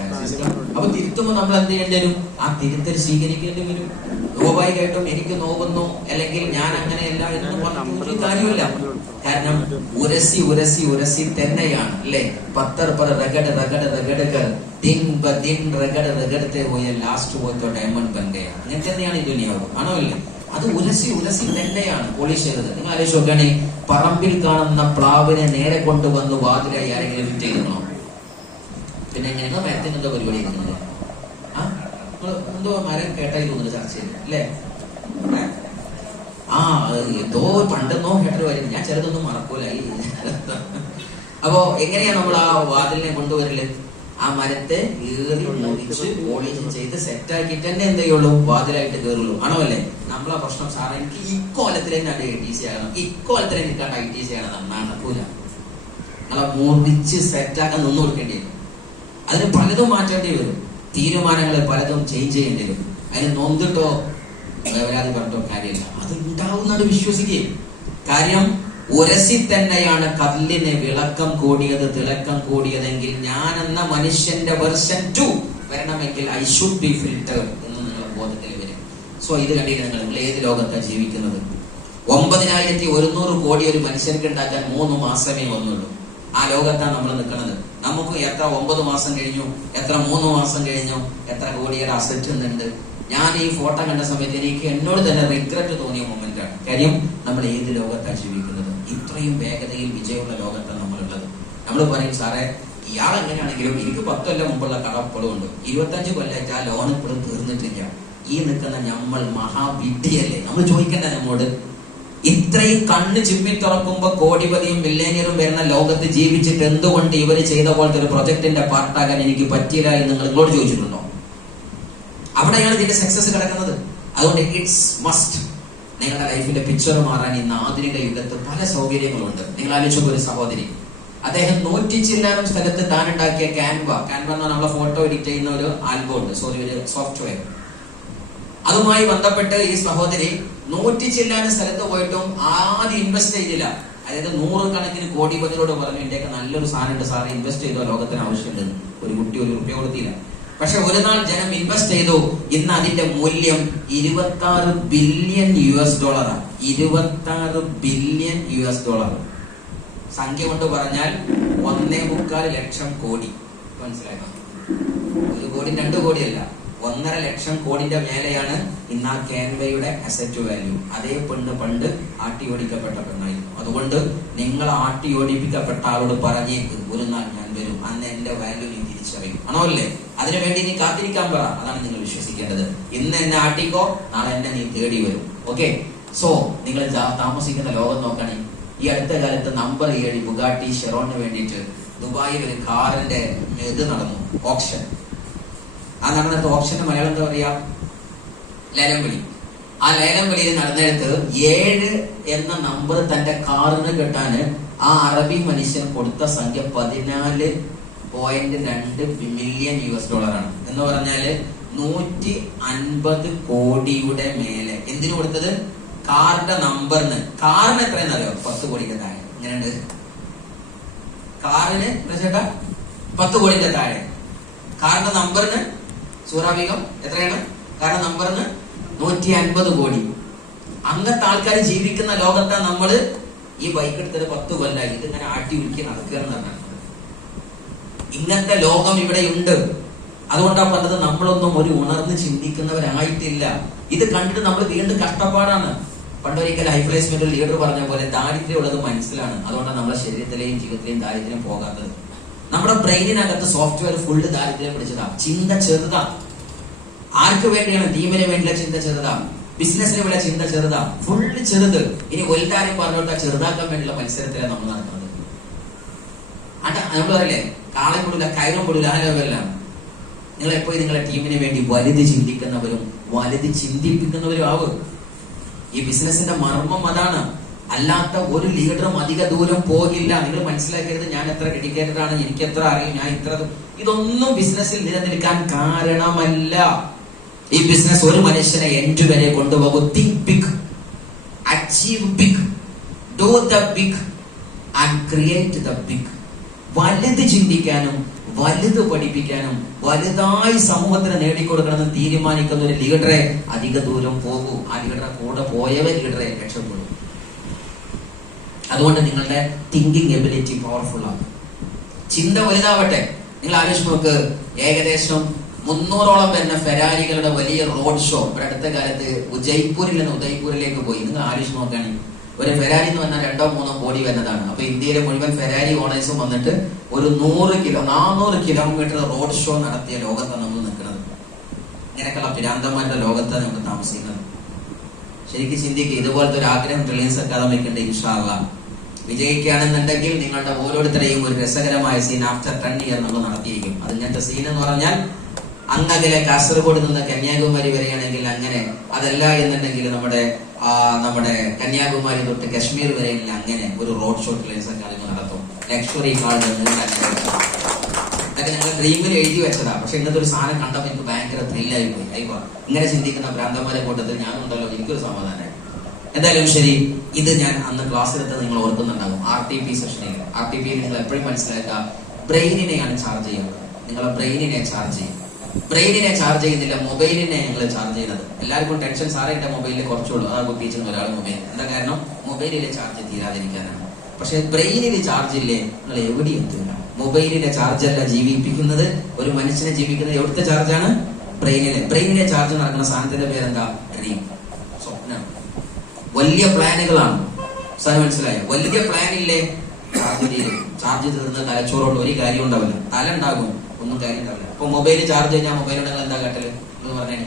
അപ്പൊ തിരുത്തുമ്പോൾ നമ്മൾ എന്ത് ചെയ്യേണ്ടി വരും? ആ തിരുത്തൽ സ്വീകരിക്കേണ്ടി വരും. സ്വാഭാവികമായിട്ടും എനിക്ക് നോക്കുന്നു, അല്ലെങ്കിൽ ഞാൻ അങ്ങനെയല്ല എന്ന് പറഞ്ഞ കാര്യമില്ല. കാരണം ഉരസി തന്നെയാണ് അല്ലെ? പത്തർ പർ റഗഡ് റഗഡ് റഗഡ് കർ ദിൻ ബ ദിൻ റഗഡ് റഗഡത്തെ പോയ ലാസ്റ്റ് പോയത്തോ ഡയമണ്ട് ബന്ധയാണ്. അങ്ങനെ തന്നെയാണ് ഈ ദുനിയാവ്. ആണോ അല്ലേ? അത് ഉരസി തന്നെയാണ് പോളിഷ് ചെയ്തത്. നിങ്ങൾ ആലോചിച്ച് നോക്കുകയാണെ, പറമ്പിൽ കാണുന്ന പ്ലാവിനെ നേരെ കൊണ്ടുവന്ന് വാതിലായി ആരെങ്കിലും ഫിറ്റ് ചെയ്തോ? പിന്നെ എങ്ങനെയാ മരത്തിന് എന്തോ പരിപാടി ചെയ്യുന്നത്? എന്തോ മരം കേട്ടായി തോന്നുന്നു ചർച്ച ചെയ്ത് അല്ലേ? എന്തോ പണ്ടെന്നോ കേട്ടൊരു കാര്യം, ഞാൻ ചെറുതൊന്നും മറക്കൂലായി. അപ്പോ എങ്ങനെയാ നമ്മൾ ആ വാതിലിനെ കൊണ്ടുവരല്? ആ മരത്തെ ഏറി മുറിച്ച് പോളിഷ് ചെയ്ത് സെറ്റാക്കിയിട്ട് തന്നെ എന്ത് ചെയ്യുള്ളൂ? വാതിലായിട്ട് കയറുള്ളൂ. ആണോ അല്ലേ? നമ്മളെ പ്രശ്നം, സാറേ എനിക്ക് ഇക്കോലത്തിൽ തന്നെ ITC ആകണം, ഇക്കോലത്തിൽ എനിക്ക് ITC ആകണം. നടക്കൂല. നിങ്ങളെ മുറിച്ച് സെറ്റാക്കാൻ നിന്ന് കൊടുക്കേണ്ടി വരും. അതിന് പലതും മാറ്റേണ്ടി വരും. തീരുമാനങ്ങൾ പലതും ചേഞ്ച് ചെയ്യേണ്ടി വരും. അതിന് നൊന്തിട്ടോ വേവരാതി പറഞ്ഞിട്ടോ കാര്യമില്ല. അത് ഉണ്ടാവുന്നത് വിശ്വസിക്കുക. കാര്യം ഉരസി തന്നെയാണ് കല്ലിന് വിളക്കം കൂടിയത്, തിളക്കം കൂടിയതെങ്കിൽ ഞാൻ എന്ന മനുഷ്യന്റെ വെർഷൻ 2 വരണമെങ്കിൽ ഐ ഷുഡ് ബി ഫിൽറ്റേർഡ് എന്ന് നിങ്ങളുടെ ബോധത്തിൽ വരും. സോ ഇത് കണ്ടിട്ട് നിങ്ങൾ ഏത് ലോകത്താണ് ജീവിക്കുന്നത്? 9100 കോടി ഒരു മനുഷ്യർക്ക് ഉണ്ടാക്കാൻ 3 മാസമേ വന്നുള്ളൂ. ആ ലോകത്താണ് നമ്മൾ നിൽക്കുന്നത്. നമുക്ക് എത്ര 9 മാസം കഴിഞ്ഞു, എത്ര 3 മാസം കഴിഞ്ഞു, എത്ര കോടിയുടെ അസറ്റ് ഉണ്ട്. ഞാൻ ഈ ഫോട്ടോ കണ്ട സമയത്ത് എനിക്ക് എന്നോട് തന്നെ റിഗ്രറ്റ് തോന്നിയ മൊമെന്റ് ആണ്. കാര്യം നമ്മൾ ഏത് ലോകത്താണ് ജീവിക്കുന്നത്? ഇത്രയും വേഗതയിൽ വിജയമുള്ള ലോകത്താണ് നമ്മളുള്ളത്. നമ്മൾ പറയും, സാറേ ഇയാൾ എങ്ങനെയാണെങ്കിലും എനിക്ക് 10 കൊല്ലം മുമ്പുള്ള കട ഇപ്പോഴും ഉണ്ട്, 25 കൊല്ലമായിട്ട് ആ ലോൺ ഇപ്പോഴും തീർന്നിട്ടില്ല. ഈ നിൽക്കുന്ന നമ്മൾ മഹാവിദ്യയല്ലേ? നമ്മൾ ചോദിക്കണ്ട നമ്മോട്. ഇത്രയും കണ്ണ് ചിമ്മി തുറക്കുമ്പോ കോടിപതിയും മില്ലേനിയറും വരുന്ന ലോകത്ത് ജീവിച്ചിട്ട് എന്തുകൊണ്ട് ഇവര് ചെയ്ത പോലത്തെ ഒരു പ്രൊജക്ടിന്റെ പാർട്ടാകാൻ എനിക്ക് പറ്റിയില്ല എന്ന് നിങ്ങൾ ഇങ്ങോട്ട് ചോദിച്ചിട്ടുണ്ടോ? അവിടെയാണ് ഇതിന്റെ സക്സസ് കിടക്കുന്നത്. അതുകൊണ്ട് ഇറ്റ്സ് മസ്റ്റ്. നിങ്ങളുടെ ലൈഫിന്റെ പിക്ചർ മാറാൻ ഇന്ന് ആധുനിക യുഗത്ത് പല സൗകര്യങ്ങളുണ്ട്. നിങ്ങൾ ആലോചിച്ച ഒരു സഹോദരി, അദ്ദേഹം 100 ചില്ലാനും സ്ഥലത്ത് താൻ ഉണ്ടാക്കിയ ക്യാൻവ എന്ന് പറഞ്ഞാൽ നമ്മളെ ഫോട്ടോ എഡിറ്റ് ചെയ്യുന്ന ഒരു ആൽബം ഉണ്ട്, ഒരു സോഫ്റ്റ്വെയർ. അതുമായി ബന്ധപ്പെട്ട് ഈ സഹോദരി 100 ചില്ലാനും സ്ഥലത്ത് പോയിട്ടും ആദ്യം ഇൻവെസ്റ്റ് ചെയ്തില്ല. അതായത് 100 കണക്കിന് കോടിപതികളോട് പറഞ്ഞു, ഇന്ത്യക്ക് നല്ലൊരു സാധനം ഉണ്ട് സാറ്, ഇൻവെസ്റ്റ് ചെയ്തോ, ലോകത്തിന് ആവശ്യമുണ്ട്. ഒരു കുട്ടി ഒരു റുപ്യ കൊടുത്തില്ല. പക്ഷെ ഒരു നാൾ ജനം ഇൻവെസ്റ്റ് ചെയ്തു. ഇന്ന് അതിന്റെ മൂല്യം $26 ബില്യൺ. $26 ബില്യൺ. സംഖ്യ കൊണ്ട് പറഞ്ഞാൽ 1.25 ലക്ഷം കോടി. മനസ്സിലായോ? 1 കോടി 2 കോടിയല്ല, 1.5 ലക്ഷം കോടിന്റെ മേലെയാണ് ഇന്ന് ആ ക്യാൻവയുടെ അസറ്റ് വാല്യൂ. അതേ പെണ്ണ് പണ്ട് ആട്ടിയോടിക്കപ്പെട്ട പെണ്ണായിരുന്നു. അതുകൊണ്ട് നിങ്ങൾ ആട്ടിയോടിപ്പിക്കപ്പെട്ട ആളോട് പറഞ്ഞേക്ക്, ഒരു നാൾ ഞാൻ വരും, അന്ന് എന്റെ വാല്യൂ നീ തിരിച്ചറിയും. ആണോ അല്ലേ? അതിനുവേണ്ടി നീ കാത്തിരിക്കാൻ പറ. അതാണ് നിങ്ങൾ വിശ്വസിക്കേണ്ടത്. ഇന്ന് എന്നെ ആട്ടിക്കോ, നാളെ എന്നെ നീ തേടി വരും. ഓക്കെ? സോ നിങ്ങൾ താമസിക്കുന്ന ലോകം നോക്കണേ. ഈ അടുത്ത കാലത്ത് നമ്പർ 7 ബുഗാട്ടി ഷെറോണിന് വേണ്ടിയിട്ട് ദുബായിൽ ഒരു കാറിന്റെ ഇത് നടന്നു, ഓപ്ഷൻ. ആ നടന്നിട്ട് ഓപ്ഷന്റെ മലയാളം എന്താ പറയാ? ലേലം വിളി. ആ ലേലം വിളിയിൽ നടന്നെടുത്ത് 7 എന്ന നമ്പർ തന്റെ കാറിന് കിട്ടാന് ആ അറബി മനുഷ്യൻ കൊടുത്ത സംഖ്യ $14.2 മില്യൺ ആണ്. എന്ന് പറഞ്ഞാല് 150 കോടിയുടെ മേലെ. എന്തിനു കൊടുത്തത്? കാറിന്റെ നമ്പറിന്. കാറിന് എത്രയെന്നറിയോ? 10 കോടിക്ക് താഴെ. ഇങ്ങനെയുണ്ട് കാറിന് ചേട്ടാ 10 കോടിന്റെ താഴെ. കാറിന്റെ നമ്പറിന് സൂറാബീഗം എത്രയാണ്? കാറിന്റെ നമ്പറിന് 150 കോടി. അങ്ങനത്തെ ആൾക്കാർ ജീവിക്കുന്ന ലോകത്താ നമ്മള് ഈ ബൈക്ക് എടുത്തിട്ട് 10 കൊല്ലായി ഇതിങ്ങനെ ആട്ടി ഉരുക്കി നടക്കുക എന്ന് പറഞ്ഞാൽ. ഇങ്ങനത്തെ ലോകം ഇവിടെ ഉണ്ട്. അതുകൊണ്ടാ പറഞ്ഞത് നമ്മളൊന്നും ഒരു ഉണർന്ന് ചിന്തിക്കുന്നവരായിട്ടില്ല. ഇത് കണ്ടിട്ട് നമ്മൾ വീണ്ടും കഷ്ടപ്പാടാണ്. പണ്ടൊരിക്കൽ ഹൈ പ്ലേസ്മെന്റ് ലീഡർ പറഞ്ഞ പോലെ ദാരിദ്ര്യം ഉള്ളത് മനസ്സിലാണ്. അതുകൊണ്ടാണ് നമ്മുടെ ശരീരത്തിലെയും ജീവിതത്തിലെയും ദാരിദ്ര്യം പോകാത്തത്. നമ്മുടെ ബ്രെയിനിനകത്ത് സോഫ്റ്റ്വെയർ ഫുള്ള് ദാരിദ്ര്യം പിടിച്ചതാ. ചിന്ത ചെറുതാ. ആർക്ക് വേണ്ടിയാണ്? ടീമിന് വേണ്ടിയുള്ള ചിന്ത ചെറുതാ, ബിസിനസിന് വേണ്ടിയുള്ള ചിന്ത ചെറുതാ, ഫുള്ള് ചെറുത്. ഇനി വലുതാരും പറഞ്ഞോട്ട് ചെറുതാക്കാൻ വേണ്ടിയുള്ള മത്സരത്തിലാണ് നമ്മൾ നടക്കുന്നത്. നമ്മൾ പറയില്ലേ, കാളം പൊടില്ല കയറും പൊടില്ല ആ ലെവലാണ്. നിങ്ങൾ എപ്പോഴും നിങ്ങളുടെ ടീമിന് വേണ്ടി വലുത് ചിന്തിക്കുന്നവരും വലുത് ചിന്തിപ്പിക്കുന്നവരും ആവും. ഈ ബിസിനസിന്റെ മർമ്മം അതാണ്. അല്ലാത്ത ഒരു ലീഡറും അധിക ദൂരം പോകില്ല. നിങ്ങൾ മനസ്സിലാക്കരുത് ഞാൻ എത്ര ഡെഡിക്കേറ്റഡ് ആണ്, എനിക്ക് എത്ര അറിയും, ഞാൻ ഇത്ര. ഇതൊന്നും ബിസിനസ്സിൽ നിലനിൽക്കാൻ കാരണമല്ല. ഈ ബിസിനസ് ഒരു മനുഷ്യനെ എൻഡ് വരെ കൊണ്ടുപോകും. Think big, achieve big, do the big and create the big. വലുത് ചിന്തിക്കാനും വലുത് പഠിപ്പിക്കാനും വലുതായി സമൂഹത്തിന് നേടിക്കൊടുക്കണമെന്ന് തീരുമാനിക്കുന്ന ഒരു ലീഡറെ അധിക ദൂരം പോകൂ. ആ ലീഡറെ കൂടെ പോയവ ലീഡറെ രക്ഷപ്പെടും. അതുകൊണ്ട് നിങ്ങളുടെ തിങ്കിങ് എബിലിറ്റി പവർഫുൾ ആണ്. ചിന്ത വലുതാവട്ടെ. നിങ്ങൾ ആലോചിച്ച് നോക്ക്, ഏകദേശം 300ഓളം വരുന്ന ഫെരാരികളുടെ വലിയ റോഡ് ഷോ ഇവിടെ അടുത്ത കാലത്ത് ജയ്പൂരിൽ നിന്ന് ഉദയ്പൂരിലേക്ക് പോയി. നിങ്ങൾ ആലോചിച്ച് നോക്കുകയാണെങ്കിൽ ഒരു ഫെരാരി എന്ന് പറഞ്ഞാൽ 2-3 കോടി വരുന്നതാണ്. അപ്പൊ ഇന്ത്യയിലെ മുഴുവൻ ഫെരാരി ഓണേഴ്സും വന്നിട്ട് ഒരു 400 കിലോമീറ്റർ റോഡ് ഷോ നടത്തിയ ലോകത്താണ് നമ്മൾ നിൽക്കുന്നത്. ഇങ്ങനെയൊക്കെയുള്ള പിരാന്തന്മാരുടെ ലോകത്താണ് നമുക്ക് താമസിക്കുന്നത്. ശരിക്കും ചിന്തിക്കുക. ഇതുപോലത്തെ ഒരു ആഗ്രഹം റിലയൻസ് അക്കാദമിക്ക് ഉണ്ട്. ഇൻഷാ അല്ലാഹ് വിജയിക്കുകയാണെന്നുണ്ടെങ്കിൽ നിങ്ങളുടെ ഓരോരുത്തരെയും ഒരു രസകരമായ സീൻ ആഫ്റ്റർ 10 ഇയർ നമ്മൾ നടത്തിയിരിക്കും. അത് ഇങ്ങനത്തെ സീൻ എന്ന് പറഞ്ഞാൽ അങ്ങകലെ കാസർഗോഡ് നിന്ന് കന്യാകുമാരി വരെയാണെങ്കിൽ അങ്ങനെ, അതല്ല എന്നുണ്ടെങ്കിൽ നമ്മുടെ കന്യാകുമാരി തൊട്ട് കശ്മീർ വരെയെങ്കിൽ അങ്ങനെ ഒരു റോഡ് ഷോ റിലയൻസ് അക്കാദമി നടത്തും. ലക്ഷറി കാർഡ് അതൊക്കെ ഞങ്ങൾ ഡ്രീമിൽ എഴുതി വെച്ചതാ. പക്ഷെ ഇങ്ങനത്തെ ഒരു സാധനം കണ്ടപ്പോൾ എനിക്ക് ഭയങ്കര ത്രില്ലായി പോയി. അയ്യോ, ഇങ്ങനെ ചിന്തിക്കുന്ന ഭ്രാന്തന്മാരെ കൂട്ടത്തിൽ ഞാനുണ്ടല്ലോ, എനിക്കൊരു സമാധാനമായി. എന്തായാലും ശരി, ഇത് ഞാൻ അന്ന് ക്ലാസ്സിലെത്ത് നിങ്ങൾ ഓർക്കുന്നുണ്ടാകും. RTP സെഷനിൽ RTP നിങ്ങൾ എപ്പോഴും മനസ്സിലാക്കുക, ബ്രെയിനിനെയാണ് ചാർജ് ചെയ്യുന്നത്. നിങ്ങളെ ബ്രെയിനിനെ ചാർജ് ചെയ്യും. ബ്രെയിനിനെ ചാർജ് ചെയ്യുന്നില്ല, മൊബൈലിനെ നിങ്ങൾ ചാർജ് ചെയ്യുന്നത്. എല്ലാവർക്കും ടെൻഷൻ, സാറേ എന്റെ മൊബൈലിൽ കുറച്ചുള്ളൂ, ആ കുത്തിച്ചുന്ന ഒരാൾ മൊബൈൽ. എന്താ കാരണം? മൊബൈലിലെ ചാർജ് തീരാതിരിക്കാനാണ്. പക്ഷെ ബ്രെയിനിൽ ചാർജ് ഇല്ലേ, നിങ്ങൾ എവിടെ എത്തില്ല. മൊബൈലിലെ ചാർജ് അല്ല ജീവിപ്പിക്കുന്നത്. ഒരു മനുഷ്യനെ ജീവിക്കുന്നത് എവിടുത്തെ ചാർജാണ്? ബ്രെയിനിലെ ചാർജ് നടക്കുന്ന സാധനത്തിന്റെ പേരെന്താ? ഡ്രീം, സ്വപ്നം. വലിയ പ്ലാനുകളാണ്. സാർ മനസ്സിലായോ? വലിയ പ്ലാൻ ഇല്ലേ, ചാർജ് തീരും. ചാർജ് തീർന്ന തലച്ചോറുള്ള ഒരു കാര്യം ഉണ്ടാവില്ല. തല ഉണ്ടാകും, ഒന്നും കാര്യം ഉണ്ടാവില്ല. ഇപ്പൊ മൊബൈൽ ചാർജ് കഴിഞ്ഞാൽ മൊബൈലുണ്ട് എന്താ കാട്ടല് എന്ന് പറഞ്ഞേ?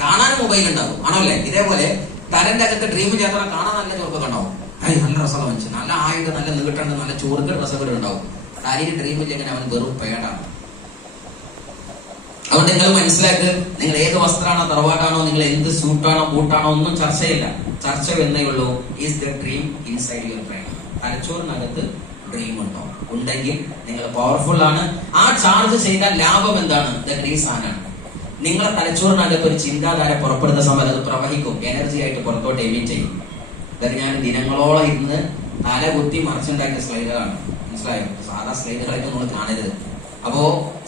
കാണാൻ മൊബൈൽ ഉണ്ടാവും, ആണോ അല്ലേ? ഇതേപോലെ തലന്റെ അകത്ത് ഡ്രീം ചേർത്താൽ കാണാൻ നല്ല ചോർക്കൊക്കെ ഉണ്ടാവും. നല്ല രസമുള്ള മനുഷ്യൻ, നല്ല ആയുണ്ട്, നല്ല നീട്ടുണ്ട്, നല്ല ചോർക്ക് രസങ്ങൾ ഉണ്ടാവും. കാര്യം ഡ്രീമില്ലെങ്കിൽ അവൻ വെറും പേടാണ്. അതുകൊണ്ട് നിങ്ങൾ മനസ്സിലാക്ക്, നിങ്ങൾ ഏത് വസ്ത്രമാണോ, തറവാട്ടാണോ, നിങ്ങൾ എന്ത് സൂട്ടാണോ ബൂട്ടാണോ ഒന്നും ചർച്ചയില്ല. ചർച്ച എന്നേ ഉള്ളൂ, is the dream inside your brain. തലച്ചോറിനകത്ത് ഡ്രീം ഉണ്ടോ? ഉണ്ടെങ്കിൽ നിങ്ങൾ പവർഫുൾ ആണ്. ആ ചാർജ് ചെയ്താൽ ലാഭം എന്താണ്? ദ ഡ്രീം സാധനമാണ്. നിങ്ങളെ തലച്ചോറിനകത്ത് ഒരു ചിന്താധാര പുറപ്പെടുന്ന സമയത്ത് അത് പ്രവഹിക്കും, എനർജി ആയിട്ട് പുറത്തോട്ട് എമിറ്റ് ചെയ്യും. അതായത് ഞാൻ ദിനങ്ങളോളം ഇരുന്ന് തല കുത്തി മറിച്ചുണ്ടാക്കിയ സ്ലൈഡുകളാണ്. മനസ്സിലായോ? സാധാ സ്ലൈഡുകളായിട്ട് നമ്മൾ കാണരുത്. അപ്പോ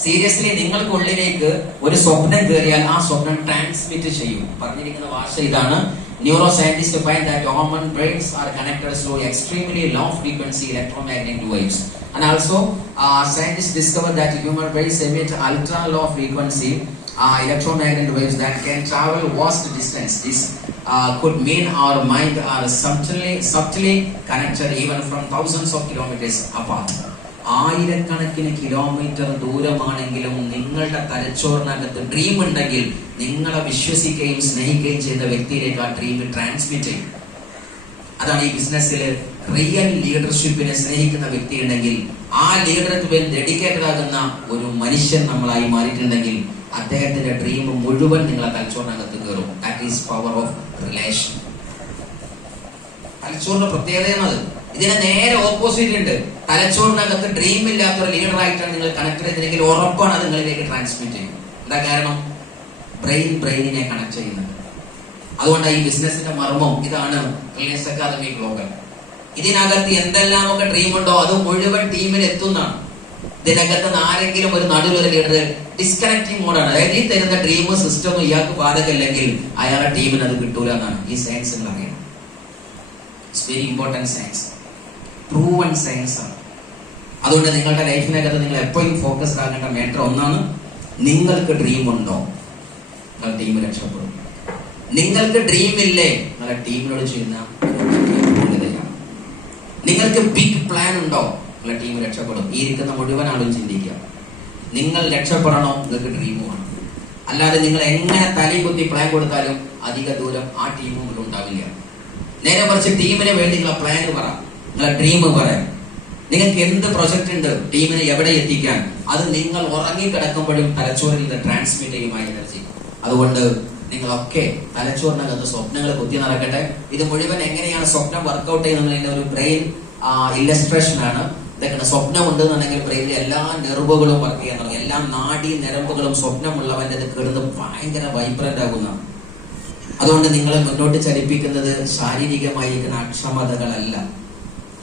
സീരിയസ്ലി നിങ്ങൾക്കുള്ളിലേക്ക് ഒരു സ്വപ്നം കയറിയാൽ ആ സ്വപ്നം ട്രാൻസ്മിറ്റ് ചെയ്യും. പറഞ്ഞിരിക്കുന്ന ഭാഷ ഇതാണ്. Neuroscientists find that human brains are connected through extremely low frequency electromagnetic waves, and also scientists discovered that human brains emit ultra low frequency electromagnetic waves that can travel vast distance. This could mean our mind are subtly connected even from thousands of kilometers apart. ആയിരക്കണക്കിന് kilometre ദൂരമാണെങ്കിലും നിങ്ങളുടെ തലച്ചോറിനകത്ത് dream ഉണ്ടെങ്കിൽ നിങ്ങളെ വിശ്വസിക്കുകയും സ്നേഹിക്കുകയും ചെയ്ത വ്യക്തിയിലേക്ക് ആ dream transmit ചെയ്യും. അതാണ് ഈ ബിസിനസ്സിൽ റിയൽ ലീഡർഷിപ്പിനെ സ്നേഹിക്കുന്ന വ്യക്തി ഉണ്ടെങ്കിൽ, ആ ലീഡർക്ക് വേണ്ടി ഡെഡിക്കേറ്റഡ് ആകുന്ന ഒരു മനുഷ്യൻ നമ്മളായി മാറിയിട്ടുണ്ടെങ്കിൽ അദ്ദേഹത്തിന്റെ ഡ്രീം മുഴുവൻ നിങ്ങളെ തലച്ചോറിനകത്ത് കയറും. That is power of relation. തലച്ചോറിന്റെ പ്രത്യേകതയാണത്. ഇതിന് നേരെ ഓപ്പോസിറ്റ് ഉണ്ട്. തലച്ചോറിനകത്ത് ഡ്രീം ഇല്ലാത്ത ഒരു ലീഡർ ആയിട്ടാണ് നിങ്ങൾ കണക്ട് ചെയ്തില്ലെങ്കിൽ ഉറപ്പാണ് അത് നിങ്ങളിലേക്ക് ട്രാൻസ്മിറ്റ് ചെയ്യും. എന്താ കാരണം? ബ്രെയിനിനെ കണക്ട് ചെയ്യുന്നത്. അതുകൊണ്ട് ഈ ബിസിനസിന്റെ മർമ്മം ഇതാണ് റിലയൻസ് അക്കാദമി ഗ്ലോബൽ. ഇതിനകത്ത് എന്തെല്ലാമൊക്കെ ഡ്രീം ഉണ്ടോ അത് മുഴുവൻ ടീമിൽ എത്തുന്നതാണ്. ഇതിനകത്ത് ആരെങ്കിലും ഒരു നടുവിലൊരു ലീഡർ ഡിസ്കണക്റ്റിംഗ് മോഡാണ്. അതായത് ഈ തരുന്ന ഡ്രീം സിസ്റ്റം ഇയാൾക്ക് ബാധകല്ലെങ്കിൽ അയാളുടെ ടീമിന് അത് കിട്ടൂല എന്നാണ് ഈ സയൻസ് എന്ന് പറയുന്നത്. It's very important science, proven science ആണ്. അതുകൊണ്ട് നിങ്ങളുടെ ലൈഫിനകത്ത് നിങ്ങൾ എപ്പോഴും ഫോക്കസ്ഡ് ആകേണ്ട മാറ്റർ ഒന്നാണ്, നിങ്ങൾക്ക് ഡ്രീം ഉണ്ടോ നിങ്ങളുടെ ടീം രക്ഷപ്പെടും. നിങ്ങൾക്ക് ഡ്രീം ഇല്ലേ നിങ്ങളുടെ ടീമിനോട് ചെയ്യുന്ന പൂർണ്ണതയാണ്. നിങ്ങൾക്ക് ബിഗ് പ്ലാൻ ഉണ്ടോ നിങ്ങളുടെ ടീം രക്ഷപ്പെടും. ഈ ഇരിക്കുന്ന മുഴുവൻ ആളും ചിന്തിക്കുക, നിങ്ങൾ രക്ഷപ്പെടണോ നിങ്ങൾക്ക് ഡ്രീം വേണം. അല്ലാതെ നിങ്ങൾ എങ്ങനെ തലയിൽ കുത്തി പ്ലാൻ കൊടുത്താലും അധിക ദൂരം ആ ടീമും ഉണ്ടാവില്ല. നേരെ മറിച്ച് ടീമിന് വേണ്ടി നിങ്ങളെ പ്ലാൻ പറ, നിങ്ങളെ ഡ്രീം പറയാം. നിങ്ങൾക്ക് എന്ത് പ്രൊജക്ട് ഉണ്ട് ടീമിനെ എവിടെ എത്തിക്കാൻ, അത് നിങ്ങൾ ഉറങ്ങിക്കിടക്കുമ്പോഴും തലച്ചോറിൽ ഇത് ട്രാൻസ്മിറ്റ് ചെയ്യുമായ എനർജി. അതുകൊണ്ട് നിങ്ങളൊക്കെ തലച്ചോറിനകത്ത് സ്വപ്നങ്ങൾ കുത്തി നടക്കട്ടെ. ഇത് മുഴുവൻ എങ്ങനെയാണ് സ്വപ്നം വർക്ക്ഔട്ട് ചെയ്യുന്നതിന്റെ ഒരു ബ്രെയിൻ ഇല്ലസ്ട്രേഷൻ ആണ്. ഇതൊക്കെ സ്വപ്നം ഉണ്ടെന്നുണ്ടെങ്കിൽ ബ്രെയിനിലെ എല്ലാ നെർവുകളും വർക്ക് ചെയ്യാൻ തുടങ്ങും. എല്ലാ നാഡീ ഞരമ്പുകളും സ്വപ്നമുള്ളവന്റെ കിടന്ന് ഭയങ്കര വൈബ്രന്റ് ആകുന്നതാണ്. അതുകൊണ്ട് നിങ്ങളെ മുന്നോട്ട് ചലിപ്പിക്കുന്നത് ശാരീരികമായിരിക്കുന്ന അക്ഷമതകളല്ല.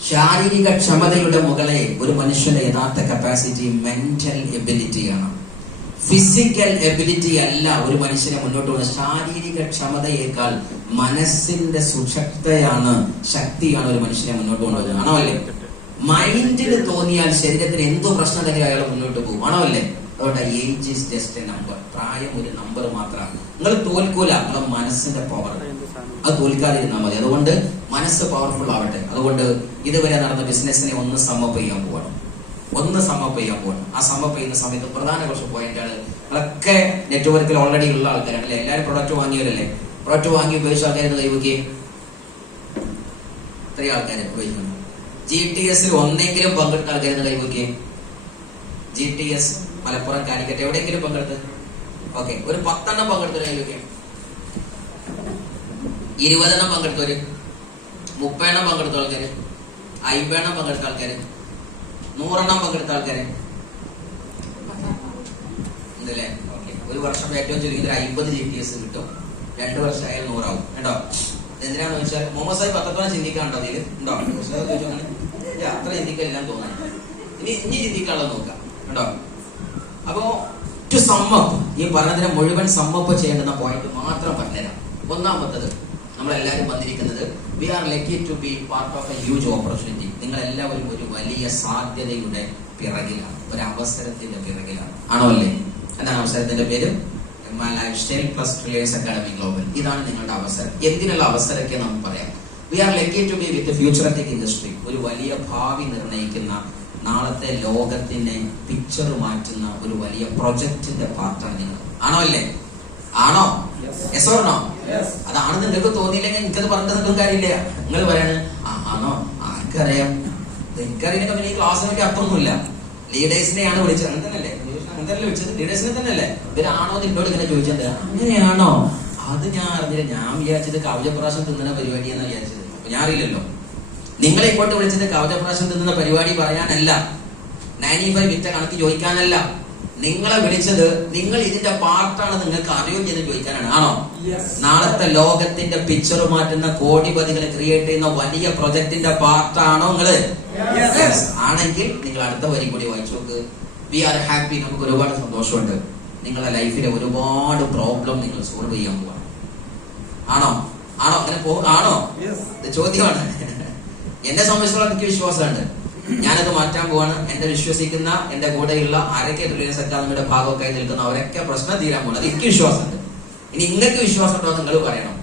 ശാരീരിക ക്ഷമതയുടെ മുകളെ ഒരു മനുഷ്യന്റെ യഥാർത്ഥ കപ്പാസിറ്റി മെന്റൽ എബിലിറ്റിയാണ്. ഫിസിക്കൽ എബിലിറ്റി അല്ല ഒരു മനുഷ്യനെ മുന്നോട്ട് പോകുന്നത്. ശാരീരിക ക്ഷമതയേക്കാൾ മനസ്സിന്റെ ശക്തിയാണ് ഒരു മനുഷ്യനെ മുന്നോട്ട് കൊണ്ടുപോകുന്നത്. ആണോ അല്ലേ? മൈൻഡിന് തോന്നിയാൽ ശരീരത്തിന് എന്തോ പ്രശ്നം ഉണ്ടെങ്കിൽ അയാൾ മുന്നോട്ട് പോകും. ആണോ അല്ലേ? അതുകൊണ്ട് age is just A number. പ്രായം ഒരു നമ്പർ മാത്രമാണ്. നിങ്ങൾ തോൽക്കൂല, നിങ്ങളുടെ മനസ്സിന്റെ പവർ അത് തോൽക്കാതിരുന്നാൽ മതി. അതുകൊണ്ട് മനസ്സ് പവർഫുൾ ആവട്ടെ. അതുകൊണ്ട് ഇതുവരെ നടന്ന ബിസിനസ്സിനെ ഒന്ന് സമ്മപ്പ് ചെയ്യാൻ പോകണം. ആ സമ്മപ്പ് ചെയ്യുന്ന സമയത്ത് പ്രധാന കുറച്ച് പോയിന്റാണ്. നിങ്ങളൊക്കെ നെറ്റ്വർക്കിൽ ഓൾറെഡി ഉള്ള ആൾക്കാരാണ് അല്ലെ? എല്ലാവരും പ്രൊഡക്റ്റ് വാങ്ങിയവരല്ലേ? പ്രൊഡക്റ്റ് വാങ്ങി ഉപയോഗിച്ച ആൾക്കാരെന്ന് കൈവയ്ക്കുകയും ഇത്രയും ആൾക്കാരെ ഉപയോഗിക്കുന്നു. GTS ഒന്നെങ്കിലും പങ്കെടുത്ത ആൾക്കാരെന്ന് കൈവയ്ക്കുകയും. GTS മലപ്പുറം, കാലിക്കറ്റ് എവിടെയെങ്കിലും പങ്കെടുത്ത് ഓക്കെ, ഒരു 10 പങ്കെടുത്തൊരു കൈവയ്ക്കുകയും, 20 പങ്കെടുത്തവര്, 30 പങ്കെടുത്ത ആൾക്കാര്, 50 പങ്കെടുത്ത ആൾക്കാര്, 100 പങ്കെടുത്ത ആൾക്കാര് ഉണ്ടല്ലേ? ഓക്കെ, ഒരു വർഷം ഏറ്റവും ചുരുങ്ങിയ 50 GTS കിട്ടും. 2 വർഷമായാലും 100 ആവും കേട്ടോ. എന്തിനാണെന്ന് വെച്ചാൽ മുഹമ്മദ് സാഹിബ് അത്രത്തോളം ചിന്തിക്കാണ്ടോ അതിൽ ഉണ്ടോ? അത്ര ചിന്തിക്കില്ലാന്ന് തോന്നുന്നു. ഇനി ചിന്തിക്കാനുള്ളത് നോക്കാം കേട്ടോ. അപ്പോ ടു സമ്മപ്പ്, ഈ പറഞ്ഞതിനെ മുഴുവൻ സമ്മപ്പ് ചെയ്യേണ്ടുന്ന പോയിന്റ് മാത്രം പറഞ്ഞുതരാം. ഒന്നാമത്തത്, നമ്മളെല്ലാവരും വന്നിരിക്കുന്നത് we are lucky to be part of a huge opportunity. നിങ്ങൾ എല്ലാവരും ഒരു വലിയ സാധ്യതയുടെ പിറകിലാണ്, ഒരു അവസരത്തിന്റെ പിറകിലാണ്. ആണോ അല്ലേ? എന്താണ് അവസരത്തിന്റെ പേര്? Lifestyle plus Reliance academy global. ഇതാണ് നിങ്ങളുടെ അവസരം. എന്തിനുള്ള അവസരമൊക്കെ നമുക്ക് പറയാം. We are lucky to be with futuristic industry. ഒരു വലിയ ഭാവി നിർണ്ണയിക്കുന്ന, നാളത്തെ ലോകത്തിന്റെ പിക്ചർ മാറ്റുന്ന ഒരു വലിയ പ്രൊജക്ടിന്റെ പാർട്ടാണ് നിങ്ങൾ. ആണോ അല്ലേ? ആണോ? Yes or no? അതാണ്. നിങ്ങൾക്ക് തോന്നിയില്ലെങ്കിൽ എനിക്കത് പറഞ്ഞിട്ട് നിങ്ങൾക്ക് കാര്യമില്ല. നിങ്ങൾ പറയാണ് ആണോ? ആർക്കറിയാം? എനിക്കറിയുന്ന കമ്പനി ക്ലാസ്സിനെ പറ്റി അപ്പൊന്നുമില്ല. ലീഡേഴ്സിനെയാണ് വിളിച്ചത്. അങ്ങനെ തന്നെയല്ലേ? അങ്ങനല്ലേ വിളിച്ചത്? ലീഡേഴ്സിനെ തന്നെയല്ലേ? ഇവരാണോ നിന്നോട് ഇങ്ങനെ ചോദിച്ചത്? അങ്ങനെയാണോ? അത് ഞാൻ അറിഞ്ഞില്ല. ഞാൻ വിചാരിച്ചത് കവചപ്രാശം തിന്നുന്ന പരിപാടിയാണെന്ന് വിചാരിച്ചത്. അപ്പൊ ഞാൻ അറിയില്ലല്ലോ. നിങ്ങളെ ഇങ്ങോട്ട് വിളിച്ചത് കവചപ്രാശം തിന്നുന്ന പരിപാടി പറയാനല്ല, 95 വിറ്റ കണക്ക് ചോദിക്കാനല്ല. നിങ്ങളെ വിളിച്ചത് നിങ്ങൾ ഇതിന്റെ പാർട്ടാണ്, നിങ്ങൾക്ക് അറിയോ എന്ന് ചോദിക്കാനാണ്. ആണോ? നാളത്തെ ലോകത്തിന്റെ പിക്ചർ മാറ്റുന്ന, കോടിപതികളെ ക്രിയേറ്റ് ചെയ്യുന്ന വലിയ പ്രൊജക്ടിന്റെ പാർട്ടാണോ നിങ്ങള്? ആണെങ്കിൽ നിങ്ങൾ അടുത്ത വരി കൂടി വായിച്ചു നോക്ക്. We are happy. നമുക്ക് ഒരുപാട് സന്തോഷമുണ്ട്. നിങ്ങളുടെ ലൈഫിലെ ഒരുപാട് പ്രോബ്ലം നിങ്ങൾ സോൾവ് ചെയ്യാൻ പോവാണ്. ആണോ? അങ്ങനെ ആണോ? ഇത് ചോദ്യമാണ്. എന്നെ സംബന്ധിച്ചുള്ള എനിക്ക് വിശ്വാസമുണ്ട്. ഞാനത് മാറ്റാൻ പോവാണ്. എന്നെ വിശ്വസിക്കുന്ന, എന്റെ കൂടെയുള്ള ആരൊക്കെ റിലയൻസ് അക്കാദമിയുടെ ഭാഗമൊക്കെ നിൽക്കുന്ന അവരൊക്കെ പ്രശ്നം തീരാൻ പോകണം. അത് എനിക്ക് വിശ്വാസമുണ്ട്. ഇനി നിങ്ങൾക്ക് വിശ്വാസം ഉണ്ടോ നിങ്ങൾ പറയണം.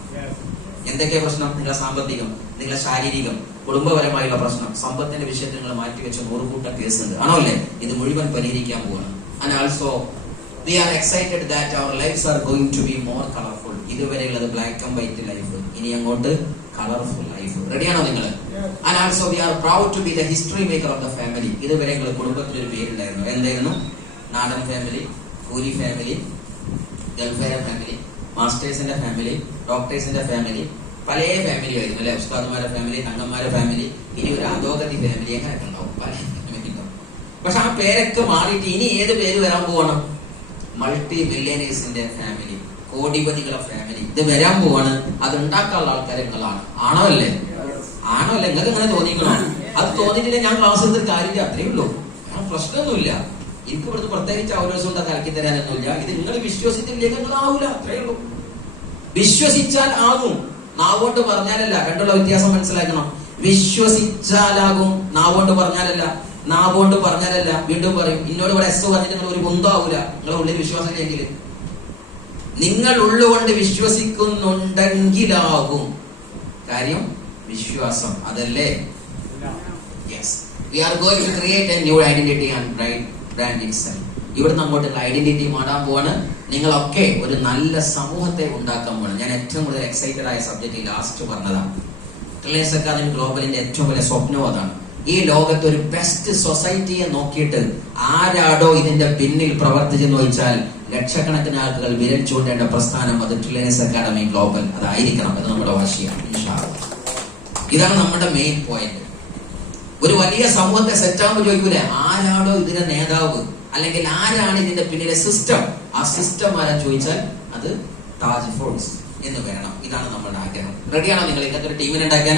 എന്തൊക്കെ പ്രശ്നം? നിങ്ങളുടെ സാമ്പത്തികം, നിങ്ങളുടെ ശാരീരികം, കുടുംബപരമായുള്ള പ്രശ്നം, സമ്പത്തിന്റെ വിഷയത്തിൽ നിങ്ങൾ മാറ്റിവെച്ച 100 കൂട്ടം കേസ് ഉണ്ട്. ആണോ അല്ലേ? ഇത് മുഴുവൻ പരിഹരിക്കാൻ പോവാണ്. And also we are excited that our lives are going to be more colorful. ഇതുവരെയുള്ളത് ബ്ലാക്ക് ആൻഡ് വൈറ്റ് ലൈഫ്, ഇനി അങ്ങോട്ട് കളർഫുൾ ലൈഫ്. റെഡിയാണോ നിങ്ങൾ? And also we are proud to be the history maker of the family. ഇതുവരെ നിങ്ങൾ കുടുംബത്തിൽ ഒരു പേരുണ്ടായിരുന്നു. എന്തായിരുന്നു? നാടൻ ഫാമിലി, കൂലി ഫാമിലി, ഗൾഫേര ഫാമിലി, മാസ്റ്റേഴ്സിന്റെ ഫാമിലി, ഡോക്ടേഴ്സിന്റെ ഫാമിലി, പല ഫാമിലി ആയിരുന്നു അല്ലെ? ഉസ്താദുമാരുടെ ഫാമിലി, തങ്ങന്മാരുടെ ഫാമിലി, ഇനി ഒരു അധോഗതി ഫാമിലി, അങ്ങനെയൊക്കെ ഉണ്ടാവും. പല ഫാമിലി ഉണ്ടാവും. പക്ഷെ ആ പേരൊക്കെ മാറിയിട്ട് ഇനി ഏത് പേര് വരാൻ പോകണം? മൾട്ടി മില്യനേഴ്സിന്റെ ഫാമിലി, കോടിപതികളെ ഫാമിലി. ഇത് വരാൻ പോവാണ്. അത് ഉണ്ടാക്കാനുള്ള ആൾക്കാർ നിങ്ങളാണ്. ആണോ അല്ലേ? ആണോ അല്ലേ? നിങ്ങൾക്ക് ഇങ്ങനെ തോന്നിക്കണോ? അത് തോന്നിയിട്ടില്ല ഞാൻ ക്ലാസ് എടുത്തിട്ട് കാര്യമില്ല, അത്രയേ ഉള്ളൂ. പ്രശ്നമൊന്നുമില്ല. എനിക്ക് ഇവിടുന്ന് പ്രത്യേകിച്ച് അവലോസം ഉണ്ടാ കലക്കി തരാനൊന്നുമില്ല. ഇത് നിങ്ങൾ വിശ്വസിച്ചില്ലെങ്കിൽ നിങ്ങൾ ആവൂല, അത്രയേ ഉള്ളൂ. വിശ്വസിച്ചാൽ ആകും, നാവോട്ട് പറഞ്ഞാലല്ല. രണ്ടുള്ള വ്യത്യാസം മനസ്സിലാക്കണം. വിശ്വസിച്ചാലാകും, നാവോട്ട് പറഞ്ഞാലല്ല. നാവോട്ട് പറഞ്ഞാലല്ല. വീണ്ടും പറയും, ഇന്നോട് ഇവിടെ എസ് പറഞ്ഞിട്ട് നിങ്ങൾ ഒരു കുന്താവൂല. നിങ്ങളുടെ ഉള്ളിൽ വിശ്വാസം ഇല്ലെങ്കിൽ. നിങ്ങൾ ഉള്ളുകൊണ്ട് വിശ്വസിക്കുന്നുണ്ടെങ്കിലാകും കാര്യം വിശ്വാസം. അതല്ലേ? Yes. We are going to create a new identity and brand itself. ഇവിടുന്ന് അങ്ങോട്ടുള്ള ഐഡന്റിറ്റി മാറാൻ പോവാണ്. നിങ്ങളൊക്കെ ഒരു നല്ല സമൂഹത്തെ ഉണ്ടാക്കാൻ പോവാണ്. ഞാൻ ഏറ്റവും കൂടുതൽ എക്സൈറ്റഡ് ആയ സബ്ജക്ട് ലാസ്റ്റ് പറഞ്ഞതാണ്. ട്രില്യൺസ് അക്കാദമി ഗ്ലോബലിന്റെ ഏറ്റവും വലിയ സ്വപ്നവും അതാണ്. ഈ ലോകത്ത് ഒരു ബെസ്റ്റ് സൊസൈറ്റിയെ നോക്കിയിട്ട് ആരാടോ ഇതിന്റെ പിന്നിൽ പ്രവർത്തിച്ചെന്ന് ചോദിച്ചാൽ ലക്ഷക്കണക്കിന് ആളുകൾ വിരൽ ചൂണ്ടേണ്ട പ്രസ്ഥാനം അത് ട്രില്യൺസ് അക്കാദമി ഗ്ലോബൽ അതായിരിക്കണം. അത് നമ്മുടെ വാശിയാണ്. ഇതാണ് നമ്മുടെ മെയിൻ പോയിന്റ്. ഒരു വലിയ സമൂഹത്തെ സെറ്റാകുമ്പോൾ ചോദിക്കൂലേ ആരാടോ ഇതിന്റെ നേതാവ്, അല്ലെങ്കിൽ ആരാണ് ഇതിന്റെ പിന്നിലെ സിസ്റ്റം. ആ സിസ്റ്റം ആരാ ചോദിച്ചാൽ അത് താജ് ഫുഡ്സ് എന്ന് വേണം. ഇതാണ് നമ്മുടെ ആഗ്രഹം. റെഡിയാണോ നിങ്ങൾ? ഇങ്ങനത്തെ ഒരു ടീമിനെ ഉണ്ടാക്കി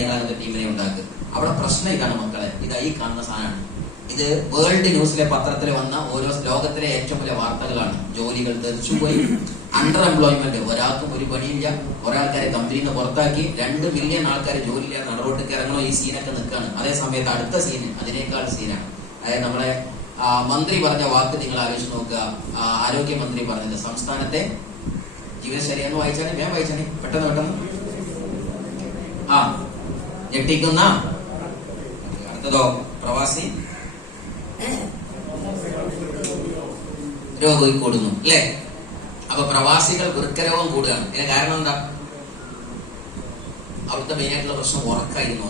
നിങ്ങൾ അങ്ങനത്തെ ടീമിനെ ഉണ്ടാക്കുക. അവിടെ പ്രശ്നം ഇതാണ് മക്കളെ. ഇത് ഈ കാണുന്ന സാധനമാണ്. ഇത് വേൾഡ് ന്യൂസിലെ പത്രത്തിൽ വന്ന ഓരോ ലോകത്തിലെ ഏറ്റവും വലിയ വാർത്തകളാണ്. ജോലികൾ തെറിച്ചുപോയി, അണ്ടർ എംപ്ലോയ്മെന്റ്, ഒരാൾക്കും ഒരു പണിയില്ല, ഒരാൾക്കാരെ കമ്പനിയിൽ നിന്ന് പുറത്താക്കി, 2 മില്യൺ ആൾക്കാർ ജോലിയില്ലാതെ നടുറോട്ടിൽ ഇറങ്ങണോ ഈ സീനൊക്കെ നിൽക്കുകയാണ്. അതേ സമയത്ത് അടുത്ത സീന് അതിനേക്കാൾ സീനാണ്. അതായത് നമ്മളെ മന്ത്രി പറഞ്ഞ വാക്ക് നിങ്ങൾ ആലോചിച്ച് നോക്കുക. ആരോഗ്യമന്ത്രി പറഞ്ഞത് സംസ്ഥാനത്തെ ജീവിതശൈലി എന്ന് വായിച്ചാണ്. വേഗം വായിച്ചാണ്, പെട്ടെന്ന് ഞെട്ടിക്കുന്ന. അടുത്തതോ പ്രവാസി രോഗം കൂടുന്നു അല്ലെ? അപ്പൊ പ്രവാസികൾ വൃക്കരോഗം കൂടുകയാണ്. ഇതിന് കാരണം എന്താ? അവിടുത്തെ മെയിൻ ആയിട്ടുള്ള പ്രശ്നം ഉറക്കായിരുന്നു.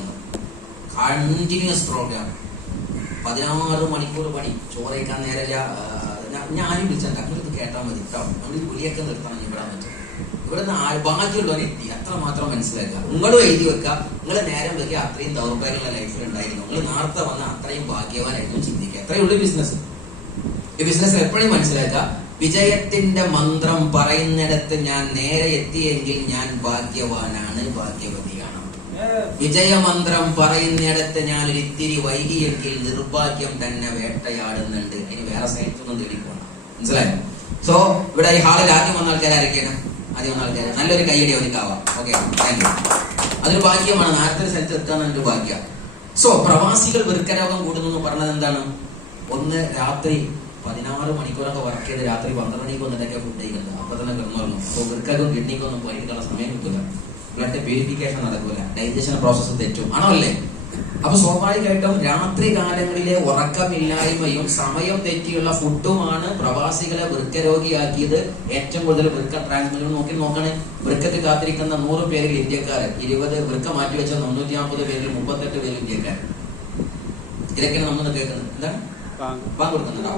കണ്ടിന്യൂസ് പ്രോഗ്രാം, 16 മണിക്കൂർ പണി. ചോറ് കഴിക്കാൻ നേരല്ല. ഞാനും വിളിച്ചിട്ടുണ്ട്, അങ്ങോട്ട് കേട്ടാൽ മതി കേട്ടോ. നമ്മൾ ഈ പുലിയൊക്കെ നിർത്തണം ഇവിടെ വെച്ചാൽ. ഇവിടുന്ന് ബാക്കിയുള്ളവരെ എത്തി അത്ര മാത്രം മനസ്സിലാക്കുക. നിങ്ങളും എഴുതി വെക്കുക. നിങ്ങൾ നേരം വെക്കുക അത്രയും ദൗർഭാഗ്യമുള്ള ലൈഫിൽ ഉണ്ടായിരുന്നു. നിങ്ങൾ നേരത്തെ വന്ന അത്രയും ഭാഗ്യവാനായിരുന്നു ചിന്തിക്കുക. അത്രയും ഉള്ളു ബിസിനസ്. ഈ ബിസിനസ് എപ്പോഴും മനസ്സിലാക്കുക. വിജയത്തിന്റെ മന്ത്രം പറയുന്നിടത്ത് ഞാൻ നേരെ എത്തിയെങ്കിൽ ഞാൻ ഭാഗ്യവാനാണ്, ഭാഗ്യവതിയാണ്. വിജയമന്ത്രം പറയുന്നിടത്ത് ഞാൻ ഒരു ഇത്തിരി വൈകിയെങ്കിൽ നിർഭാഗ്യം തന്നെ വേട്ടയാടുന്നുണ്ട്. അതിന് വേറെ സൈറ്റൊന്നും തെളിയിക്കണം. മനസ്സിലായോ? സോ ഇവിടെ ഈ ഹാളിൽ ആദ്യം വന്ന ആൾക്കാർ ആരൊക്കെയാണ്? ആദ്യം വന്ന ആൾക്കാർ നല്ലൊരു കൈയടി ഒതുക്കാവാം. Okay, thank you. അതൊരു ഭാഗ്യമാണ്. നേരത്തെ ഒരു സ്ഥലത്ത് എത്താൻ ഒരു ഭാഗ്യം. സോ പ്രവാസികൾ വൃക്കരോഗം കൂടുന്നു എന്ന് പറഞ്ഞത് എന്താണ്? ഒന്ന്, രാത്രി 16 മണിക്കൂറൊക്കെ വർക്ക് ചെയ്ത് രാത്രി 12 മണിക്ക് വന്നിട്ടൊക്കെ ഫുഡ് കഴിക്കുന്നത്. അപ്പൊ തന്നെ കിടന്നുറങ്ങും. അപ്പൊ വൃക്കക്കും കിഡ്നിക്കൊന്നും പോയിരിക്കാനുള്ള സമയം കിട്ടില്ല. ബ്ലഡ് പ്യൂരിഫിക്കേഷൻ നടക്കൂല, ഡൈജഷൻ പ്രോസസ്സ് തെറ്റും. ആണോ അല്ലേ? അപ്പൊ സ്വാഭാവികമായിട്ടും രാത്രി കാലങ്ങളിലെ ഉറക്കമില്ലായ്മയും സമയം തെറ്റിയുള്ള ഫുഡുമാണ് പ്രവാസികളെ വൃക്കരോഗിയാക്കിയത്. ഏറ്റവും കൂടുതൽ വൃക്ക ട്രാൻസ്പ്ലാന്റ് നോക്കണേ. വൃക്കക്ക് കാത്തിരിക്കുന്ന 100 പേരിൽ ഇന്ത്യക്കാര്, 20 വൃക്ക മാറ്റിവെച്ച 350 പേരിൽ 38 പേരിൽ ഇന്ത്യക്കാർ. ഇതൊക്കെയാണ് നമ്മൾ കേൾക്കുന്നത്. എന്താണ്? ബാങ്ക് കൊടുക്കുന്നുണ്ടോ?